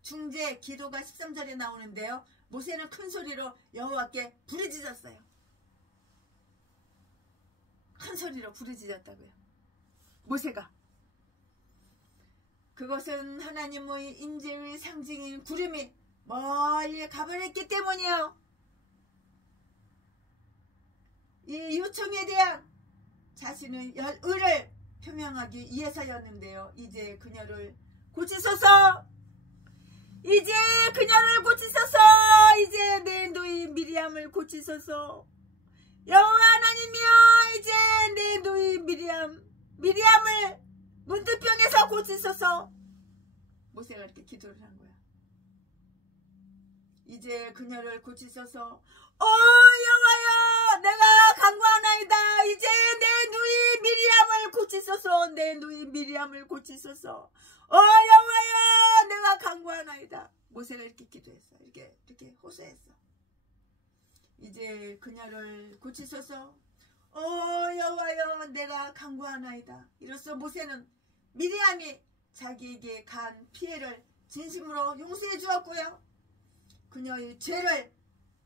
중재 기도가 13절에 나오는데요. 모세는 큰 소리로 여호와께 부르짖었어요. 큰 소리로 부르짖었다고요. 모세가. 그것은 하나님의 임재의 상징인 구름이 멀리 가버렸기 때문이요. 이 요청에 대한 자신의 의를 표명하기 위해서였는데요. 이제 그녀를 고치소서. 이제 그녀를 고치소서. 이제 내 누이 미리암을 고치소서. 여호와 하나님이여, 이제 내 누이 미리암을 문둥병에서 고치소서. 모세가 이렇게 기도를 한 거야. 이제 그녀를 고치소서. 여호와여, 내가 간구하나이다. 이제 내 누이 미리암을 고치소서. 내 누이 미리암을 고치소서. 여호와여, 내가 간구하나이다. 모세가 이렇게 기도했어. 이렇게 호소했어. 이제 그녀를 고치소서. 여호와여, 내가 간구하나이다. 이로써 모세는 미리암이 자기에게 간 피해를 진심으로 용서해 주었고요. 그녀의 죄를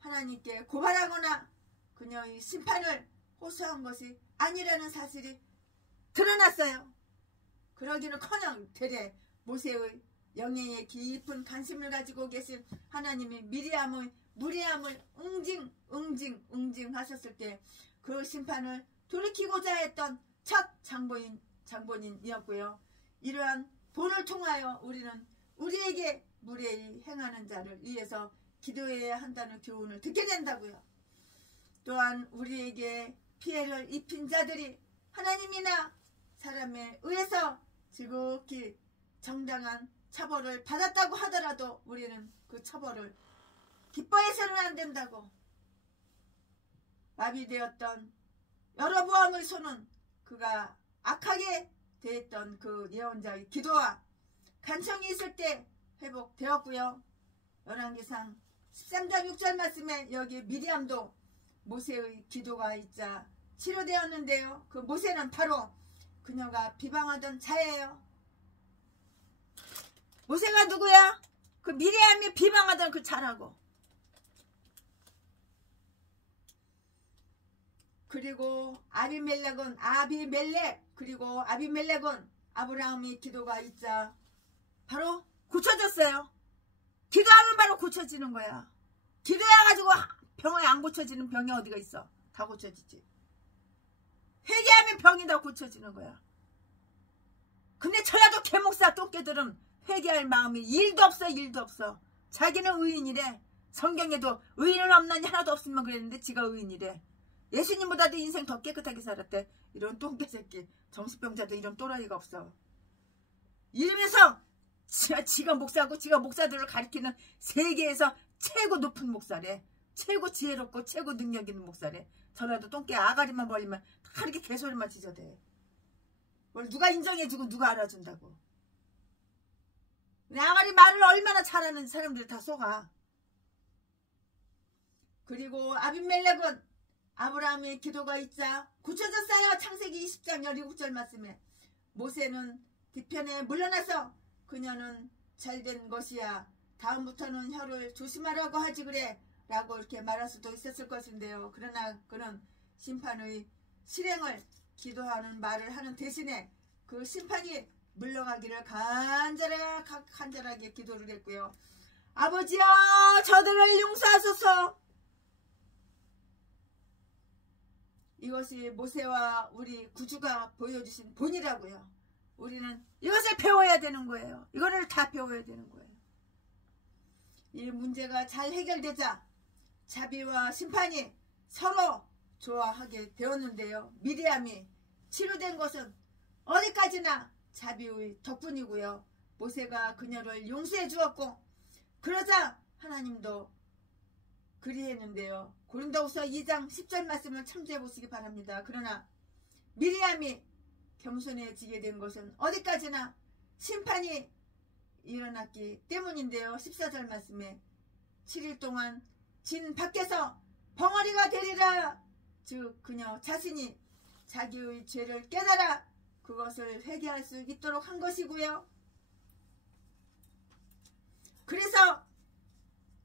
하나님께 고발하거나 그녀의 심판을 호소한 것이 아니라는 사실이 드러났어요. 그러기는커녕 되레 모세의 영예에 깊은 관심을 가지고 계신 하나님이 미리암을 응징하셨을 때 그 심판을 돌이키고자 했던 첫 장본인이었고요. 이러한 본을 통하여 우리는 우리에게 무례히 행하는 자를 위해서 기도해야 한다는 교훈을 듣게 된다고요. 또한 우리에게 피해를 입힌 자들이 하나님이나 사람에 의해서 지극히 정당한 처벌을 받았다고 하더라도 우리는 그 처벌을 기뻐해서는 안 된다고. 마비되었던 여로보암의 손은 그가 악하게 대했던 그 예언자의 기도와 간청이 있을 때 회복되었고요. 열왕기상 13장 6절 말씀에 여기 미리암도 모세의 기도가 있자 치료되었는데요. 그 모세는 바로 그녀가 비방하던 자예요. 모세가 누구야? 그 미리암이 비방하던 그 자라고. 그리고 아비멜렉은 아브라함이 기도가 있자 바로 고쳐졌어요. 기도하면 바로 고쳐지는 거야. 기도해가지고 병이 안 고쳐지는 병이 어디가 있어. 다 고쳐지지. 회개하면 병이 다 고쳐지는 거야. 근데 저라도 개목사 똥개들은 회개할 마음이 일도 없어. 자기는 의인이래. 성경에도 의인은 없나니 하나도 없으면 그랬는데 지가 의인이래. 예수님보다도 인생 더 깨끗하게 살았대. 이런 똥개 새끼. 정신병자도 이런 또라이가 없어. 이러면서 지가 목사고 지가 목사들을 가리키는 세계에서 최고 높은 목사래. 최고 지혜롭고 최고 능력 있는 목사래. 저라도 똥개 아가리만 벌리면 다 이렇게 개소리만 지저대. 뭘 누가 인정해주고 누가 알아준다고. 내 아가리 말을 얼마나 잘하는 사람들 다 속아. 그리고 아비멜렉은 아브라함의 기도가 있자 고쳐졌어요. 창세기 20장 17절 말씀에 모세는 뒤편에 물러나서 그녀는 잘된 것이야. 다음부터는 혀를 조심하라고 하지 그래 라고 이렇게 말할 수도 있었을 것인데요. 그러나 그는 심판의 실행을 기도하는 말을 하는 대신에 그 심판이 물러가기를 간절하게 기도를 했고요. 아버지여 저들을 용서하소서. 이것이 모세와 우리 구주가 보여주신 본이라고요. 우리는 이것을 배워야 되는 거예요. 이거를 다 배워야 되는 거예요. 이 문제가 잘 해결되자 자비와 심판이 서로 좋아하게 되었는데요. 미리암이 치료된 것은 어디까지나 자비의 덕분이고요. 모세가 그녀를 용서해 주었고 그러자 하나님도 그리했는데요. 고린도후서 2장 10절 말씀을 참조해 보시기 바랍니다. 그러나 미리암이 겸손해지게 된 것은 어디까지나 심판이 일어났기 때문인데요. 14절 말씀에 7일 동안 진 밖에서 벙어리가 되리라. 즉 그녀 자신이 자기의 죄를 깨달아 그것을 회개할 수 있도록 한 것이고요. 그래서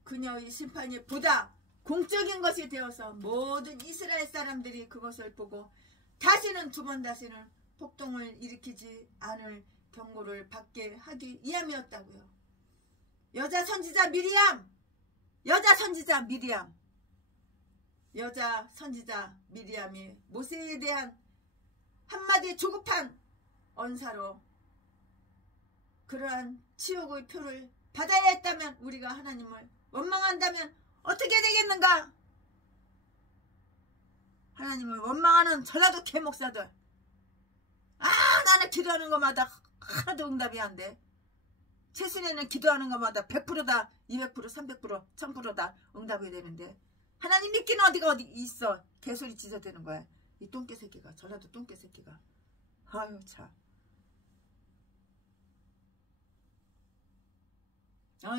그녀의 심판이 보다 공적인 것이 되어서 모든 이스라엘 사람들이 그것을 보고 다시는 다시는 폭동을 일으키지 않을 경고를 받게 하기 위함이었다고요. 여자 선지자 미리암이 모세에 대한 한마디 조급한 언사로 그러한 치욕의 표를 받아야 했다면, 우리가 하나님을 원망한다면 어떻게 되겠는가? 하나님을 원망하는 전라도 개목사들, 나는 기도하는 것마다 하나도 응답이 안 돼. 최순애는 기도하는 것마다 100%다 200% 300% 1000%다 응답이 되는데 하나님 믿기는 어디 있어. 개소리 짖어대는 거야. 이 똥개 새끼가, 전라도 똥개 새끼가. 아유 참.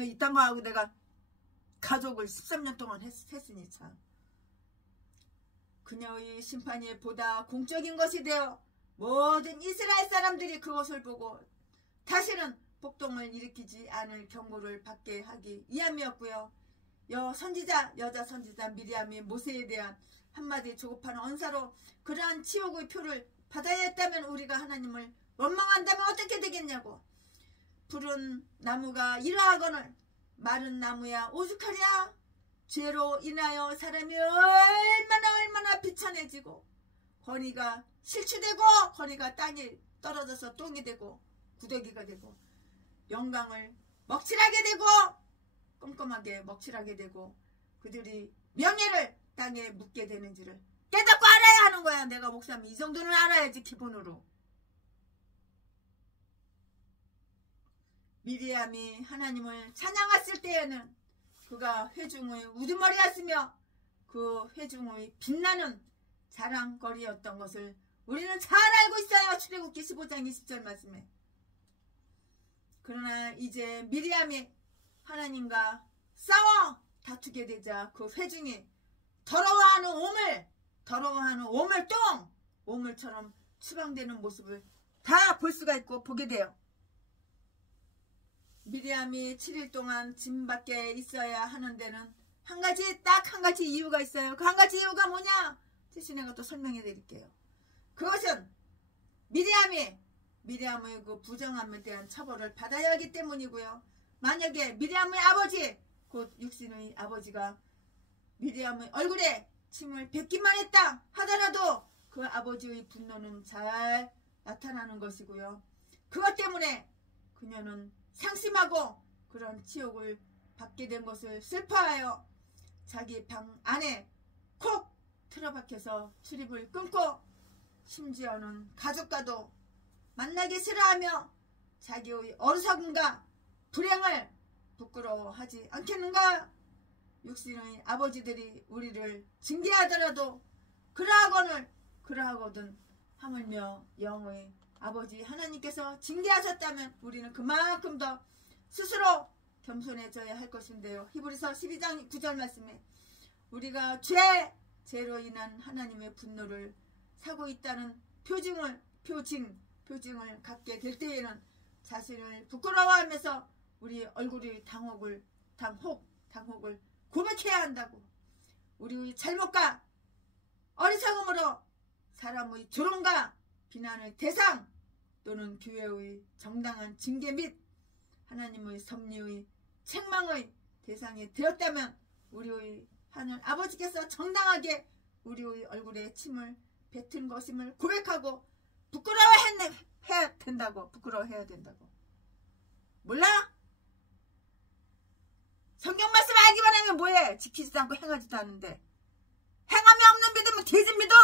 이딴 거 하고 내가 가족을 13년 동안 했으니 참. 그녀의 심판이 보다 공적인 것이 되어 모든 이스라엘 사람들이 그것을 보고 다시는 폭동을 일으키지 않을 경고를 받게 하기 위함이었고요. 여자 선지자 미리암이 모세에 대한 한마디 조급한 언사로 그러한 치욕의 표를 받아야 했다면, 우리가 하나님을 원망한다면 어떻게 되겠냐고. 푸른 나무가 이러하거늘 마른 나무야 오죽하랴. 죄로 인하여 사람이 얼마나 비천해지고 거니가 실추되고 거니가 땅에 떨어져서 똥이 되고 구더기가 되고 영광을 먹칠하게 되고 꼼꼼하게 먹칠하게 되고 그들이 명예를 땅에 묻게 되는지를 깨닫고 알아야 하는 거야. 내가 목사면 이 정도는 알아야지. 기본으로. 미리암이 하나님을 찬양했을 때에는 그가 회중의 우두머리였으며 그 회중의 빛나는 자랑거리였던 것을 우리는 잘 알고 있어요. 출애굽기 15장 20절 말씀에. 그러나 이제 미리암이 하나님과 싸워 다투게 되자 그 회중이 더러워하는 오물똥, 오물처럼 추방되는 모습을 다 볼 수가 있고 보게 돼요. 미리암이 7일 동안 진 밖에 있어야 하는 데는 딱 한 가지 이유가 있어요. 그 한 가지 이유가 뭐냐? 최신애가 또 설명해 드릴게요. 그것은 미리암의 그 부정함에 대한 처벌을 받아야 하기 때문이고요. 만약에 미리암의 아버지, 곧 육신의 아버지가 미리암의 얼굴에 침을 뱉기만 했다 하더라도 그 아버지의 분노는 잘 나타나는 것이고요. 그것 때문에 그녀는 상심하고 그런 치욕을 받게 된 것을 슬퍼하여 자기 방 안에 콕 틀어박혀서 출입을 끊고 심지어는 가족과도 만나기 싫어하며 자기의 어리석음과 불행을 부끄러워하지 않겠는가? 육신의 아버지들이 우리를 징계하더라도 그러하거든 하물며 영의 아버지 하나님께서 징계하셨다면 우리는 그만큼 더 스스로 겸손해져야 할 것인데요. 히브리서 12장 9절 말씀에 우리가 죄로 인한 하나님의 분노를 사고 있다는 표징을 갖게 될 때에는 자신을 부끄러워하면서 우리 얼굴의 당혹을 고백해야 한다고. 우리의 잘못과 어리석음으로 사람의 조롱과 비난의 대상 또는 교회의 정당한 징계 및 하나님의 섭리의 책망의 대상이 되었다면 우리의 하늘 아버지께서 정당하게 우리의 얼굴에 침을 뱉은 것임을 고백하고 부끄러워해야 된다고. 몰라? 성경 말씀 알기만 하면 뭐해? 지키지도 않고 행하지도 않는데. 행함이 없는 믿음은 뒤진 믿음.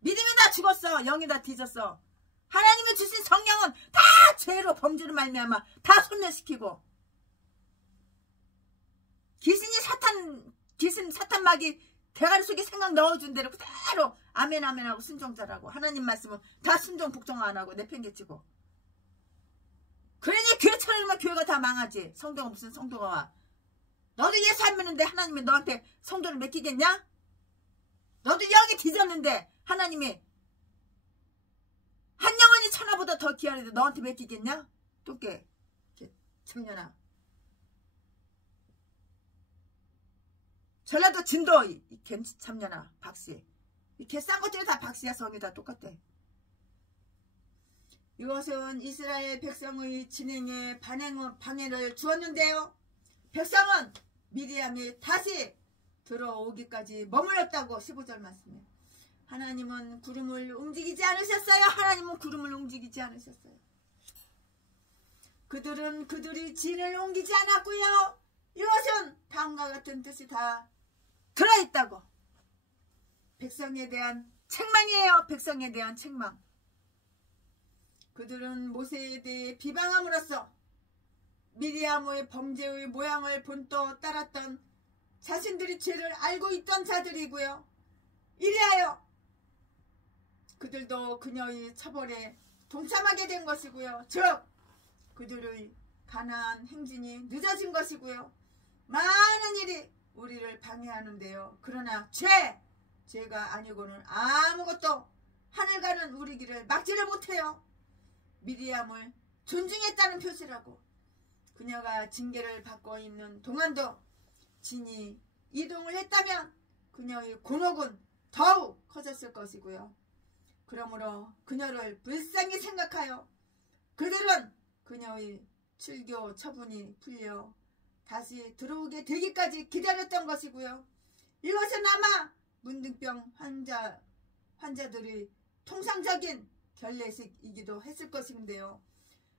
믿음이 다 죽었어. 영이 다 뒤졌어. 하나님이 주신 성령은 다 죄로 범죄로 말미암아 다 소멸시키고 귀신 사탄막이 대가리 속에 생각 넣어준 대로 그대로 아멘 하고 순종자라고. 하나님 말씀은 다 순종 복종 안 하고 내팽개치고. 그러니 교회 차리면 교회가 다 망하지. 성도가 무슨 성도가 와. 너도 예수 안 믿는데 하나님이 너한테 성도를 맡기겠냐? 너도 영이 뒤졌는데 하나님이 한 영혼이 천하보다 더 귀하는데 너한테 맡기겠냐? 똑게 참년아. 전라도 진도 이 참년아 박씨. 이렇게 싼 것들이 다 박씨야. 성이 다 똑같아. 이것은 이스라엘 백성의 진행에 방해를 주었는데요. 백성은 미리암이 다시 들어오기까지 머물렀다고. 15절 말씀에 하나님은 구름을 움직이지 않으셨어요. 그들은 그들이 진을 옮기지 않았고요. 이것은 다음과 같은 뜻이 다 들어있다고. 백성에 대한 책망이에요. 백성에 대한 책망. 그들은 모세에 대해 비방함으로써 미리암의 범죄의 모양을 본떠 따랐던 자신들이 죄를 알고 있던 자들이고요. 이리하여 그들도 그녀의 처벌에 동참하게 된 것이고요. 즉 그들의 가나안 행진이 늦어진 것이고요. 많은 일이 우리를 방해하는데요. 그러나 죄가 아니고는 아무것도 하늘가는 우리 길을 막지를 못해요. 미리암을 존중했다는 표시라고. 그녀가 징계를 받고 있는 동안도 진이 이동을 했다면 그녀의 곤혹은 더욱 커졌을 것이고요. 그러므로 그녀를 불쌍히 생각하여 그들은 그녀의 출교 처분이 풀려 다시 들어오게 되기까지 기다렸던 것이고요. 이것은 아마 문둥병 환자들의 통상적인 결례식이기도 했을 것인데요.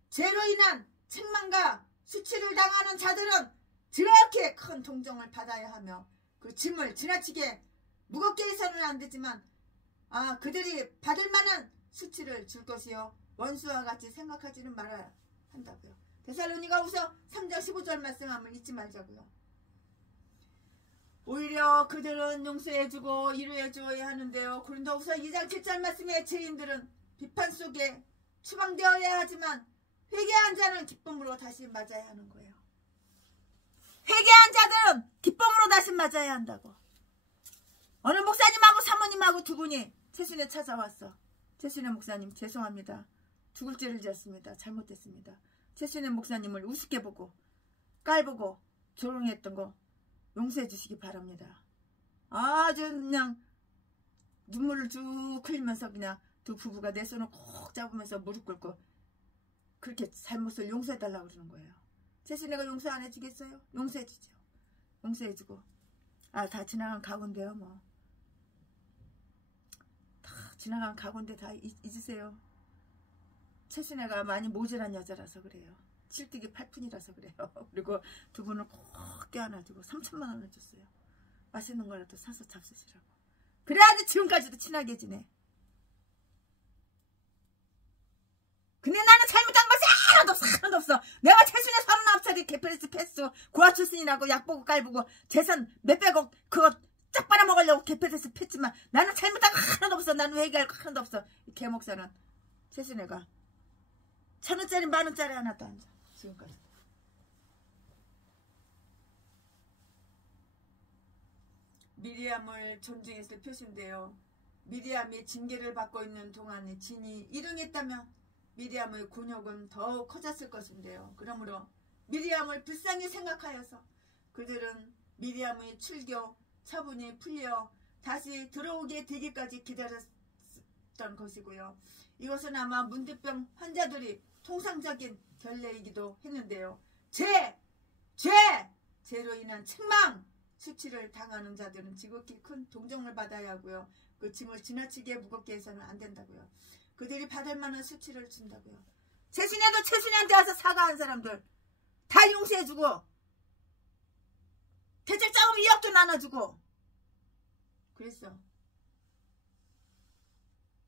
죄로 인한 책망과 수치를 당하는 자들은 저렇게 큰 동정을 받아야 하며 그 짐을 지나치게 무겁게 해서는 안 되지만 그들이 받을 만한 수치를 줄 것이요 원수와 같이 생각하지는 말아야 한다고요. 데살로니가후서 3장 15절 말씀함을 잊지 말자고요. 오히려 그들은 용서해주고 이루어줘야 하는데요. 고린도후서 2장 7절 말씀에 죄인들은 비판 속에 추방되어야 하지만 회개한 자는 기쁨으로 다시 맞아야 하는 거예요. 회개한 자들은 기쁨으로 다시 맞아야 한다고. 어느 목사님하고 사모님하고 두 분이 최순에 찾아왔어. 최순에 목사님 죄송합니다. 죽을 죄를 지었습니다. 잘못했습니다. 최순에 목사님을 우습게 보고 깔보고 조롱했던 거 용서해 주시기 바랍니다. 아주 그냥 눈물을 쭉 흘리면서 그냥 두 부부가 내 손을 꼭 잡으면서 무릎 꿇고 그렇게 잘못을 용서해달라고 그러는 거예요. 최순애가 용서 안 해주겠어요? 용서해주죠. 용서해주고 다 지나간 가고인데요. 뭐 다 지나간 가고인데 다 잊으세요. 최순애가 많이 모질한 여자라서 그래요. 칠뜨기 8푼이라서 그래요. 그리고 두 분을 꼭 껴안아주고 3천만 원을 줬어요. 맛있는 거라도 사서 잡수시라고. 그래야지 지금까지도 친하게 지내. 근데 나는 잘못한 것이 하나도 없어. 하나도 없어. 내가 최순의 39살이 개페레스 패스 고아 출신이라고 약 보고 깔보고 재산 몇백억 그거 쫙 빨아먹으려고 개페레스 팼지만 나는 잘못한 거 하나도 없어. 나는 회개할 거 하나도 없어. 이 개목사는 최순애가 1,000원짜리 10,000원짜리 하나도 안 줘. 지금까지. 미리암을 존중했을 표시인데요. 미리암이 징계를 받고 있는 동안에 진이 일응했다면 미리암의 곤욕은 더욱 커졌을 것인데요. 그러므로 미리암을 불쌍히 생각하여서 그들은 미리암의 출교 처분이 풀려 다시 들어오게 되기까지 기다렸던 것이고요. 이것은 아마 문득병 환자들이 통상적인 결례이기도 했는데요. 죄로 인한 책망, 수치를 당하는 자들은 지극히 큰 동정을 받아야 하고요. 그 짐을 지나치게 무겁게 해서는 안 된다고요. 그들이 받을 만한 수치를 준다고요. 최순애도 최순애한테 와서 사과한 사람들 다 용서해주고 대책자금 2억도 나눠주고 그랬어.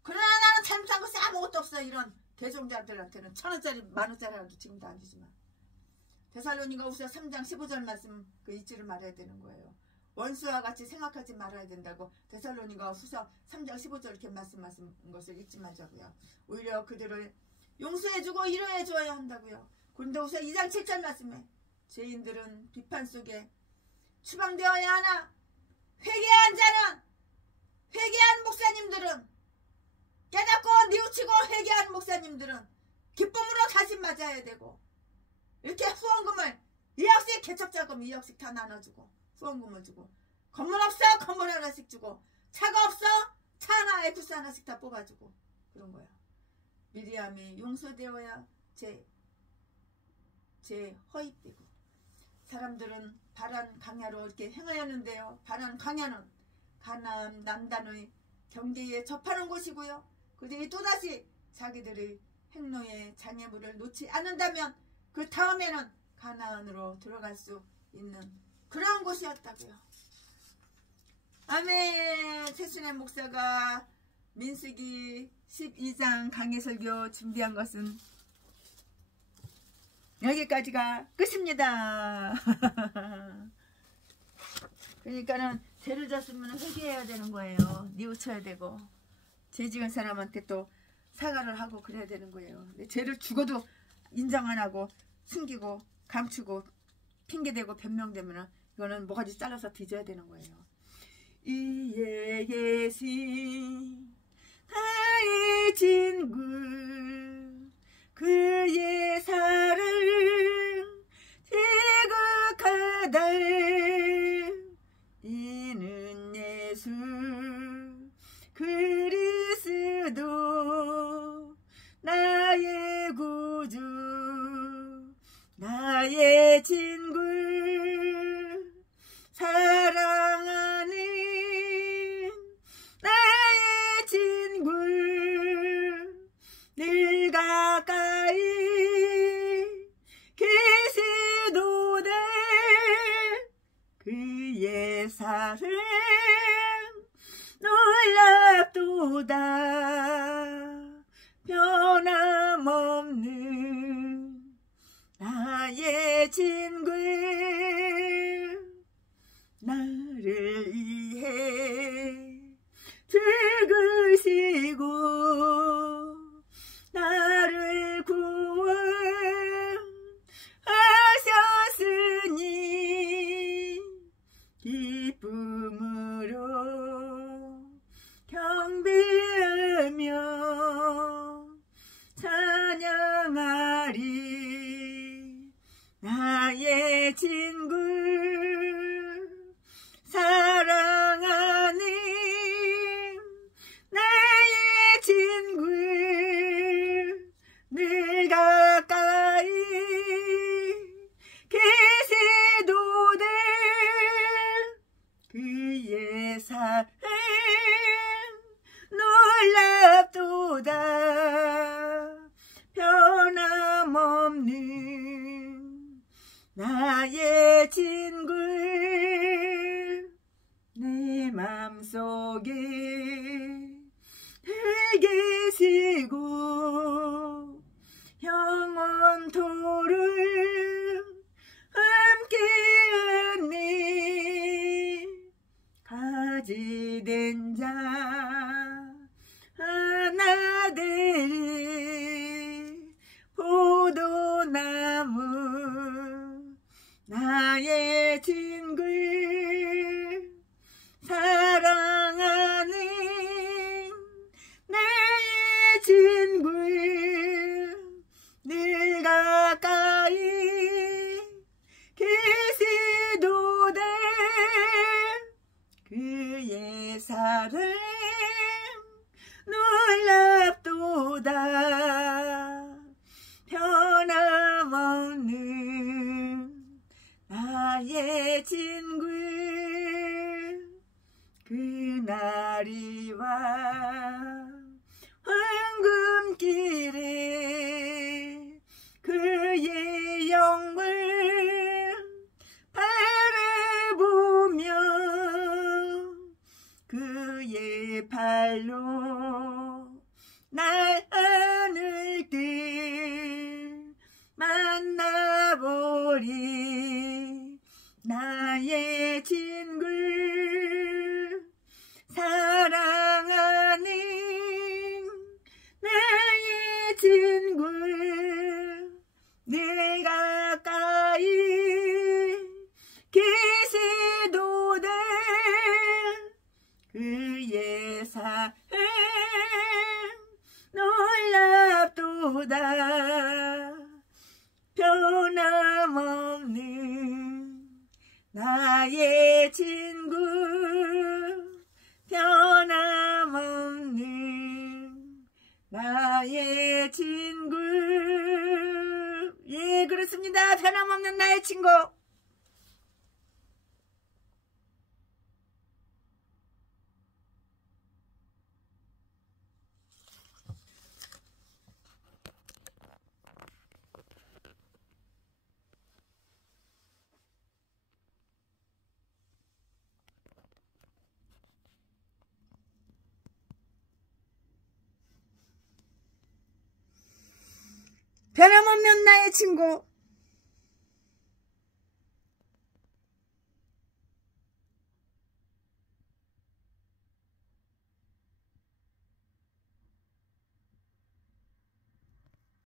그러나 나는 잘못한 것이 아무것도 없어. 이런 개종자들한테는 1,000원짜리 10,000원짜리라도 지금도 안 주지만 데살로니가후서 3장 15절 말씀 그 잊지를 말아야 되는 거예요. 원수와 같이 생각하지 말아야 된다고 데살로니가후서 3장 15절 이렇게 말씀하신 것을 잊지 말자고요. 오히려 그들을 용서해주고 위로해 줘야 한다고요. 고린도후서 2장 7절 말씀에 죄인들은 비판 속에 추방되어야 하나 회개한 자는 회개한 목사님들은 깨닫고 뉘우치고 회개한 목사님들은 기쁨으로 다시 맞아야 되고 이렇게 후원금을 2억씩 개척자금 2억씩 다 나눠주고 후원금을 주고 건물 없어 건물 하나씩 주고 차가 없어 차 하나 에쿠스 하나씩 다 뽑아주고 그런 거야. 미리암이 용서되어야 제 허입되고 사람들은 바란 강야로 이렇게 행하였는데요. 바란 강야는 가나안 남단의 경계에 접하는 곳이고요. 그들이 또다시 자기들의 행로의 장애물을 놓지 않는다면 그 다음에는 가나안으로 들어갈 수 있는 그런 곳이었다고요. 아멘. 최순애 목사가 민수기 12장 강해설교 준비한 것은 여기까지가 끝입니다. 그러니까는 죄를 졌으면 회개해야 되는 거예요. 뉘우쳐야 되고 죄 지은 사람한테 또 사과를 하고 그래야 되는 거예요. 근데 죄를 죽어도 인정 안 하고 숨기고 감추고 핑계대고 변명되면 이거는 모가지 잘라서 뒤져야 되는 거예요. 이에 계신 나의 친구 그의 사랑 지극하다 이는 예수 그리스도 나의 구주 나의 친구 사랑하는 나의 친구 늘 가까이 계시도다 그의 사랑 놀랍도다 변함없는 나의 친구 나를 위해 죽으시고 나를 구원하셨으니 기쁨으로 경배하며 찬양하리 나의 진 속에 계시고 영원토를 함께하네. 가지된 자 하나 되리. 포도나무 나의 친구 사랑하는 나의 친구 늘 가까이 계시도다. 그의 사랑 놀랍도다. 변함없는 나의 친구 그날이 와 황금길에 그의 영광 바라보며 그의 발로 날 안을 때 만나보리. 나의 친구 사랑하는 나의 친구 늘 가까이 계시도다. 그의 사랑 놀랍도다. 변함없는 나의 친구 변함없는 나의 친구. 예, 그렇습니다. 변함없는 나의 친구. 변함없는 나의 친구.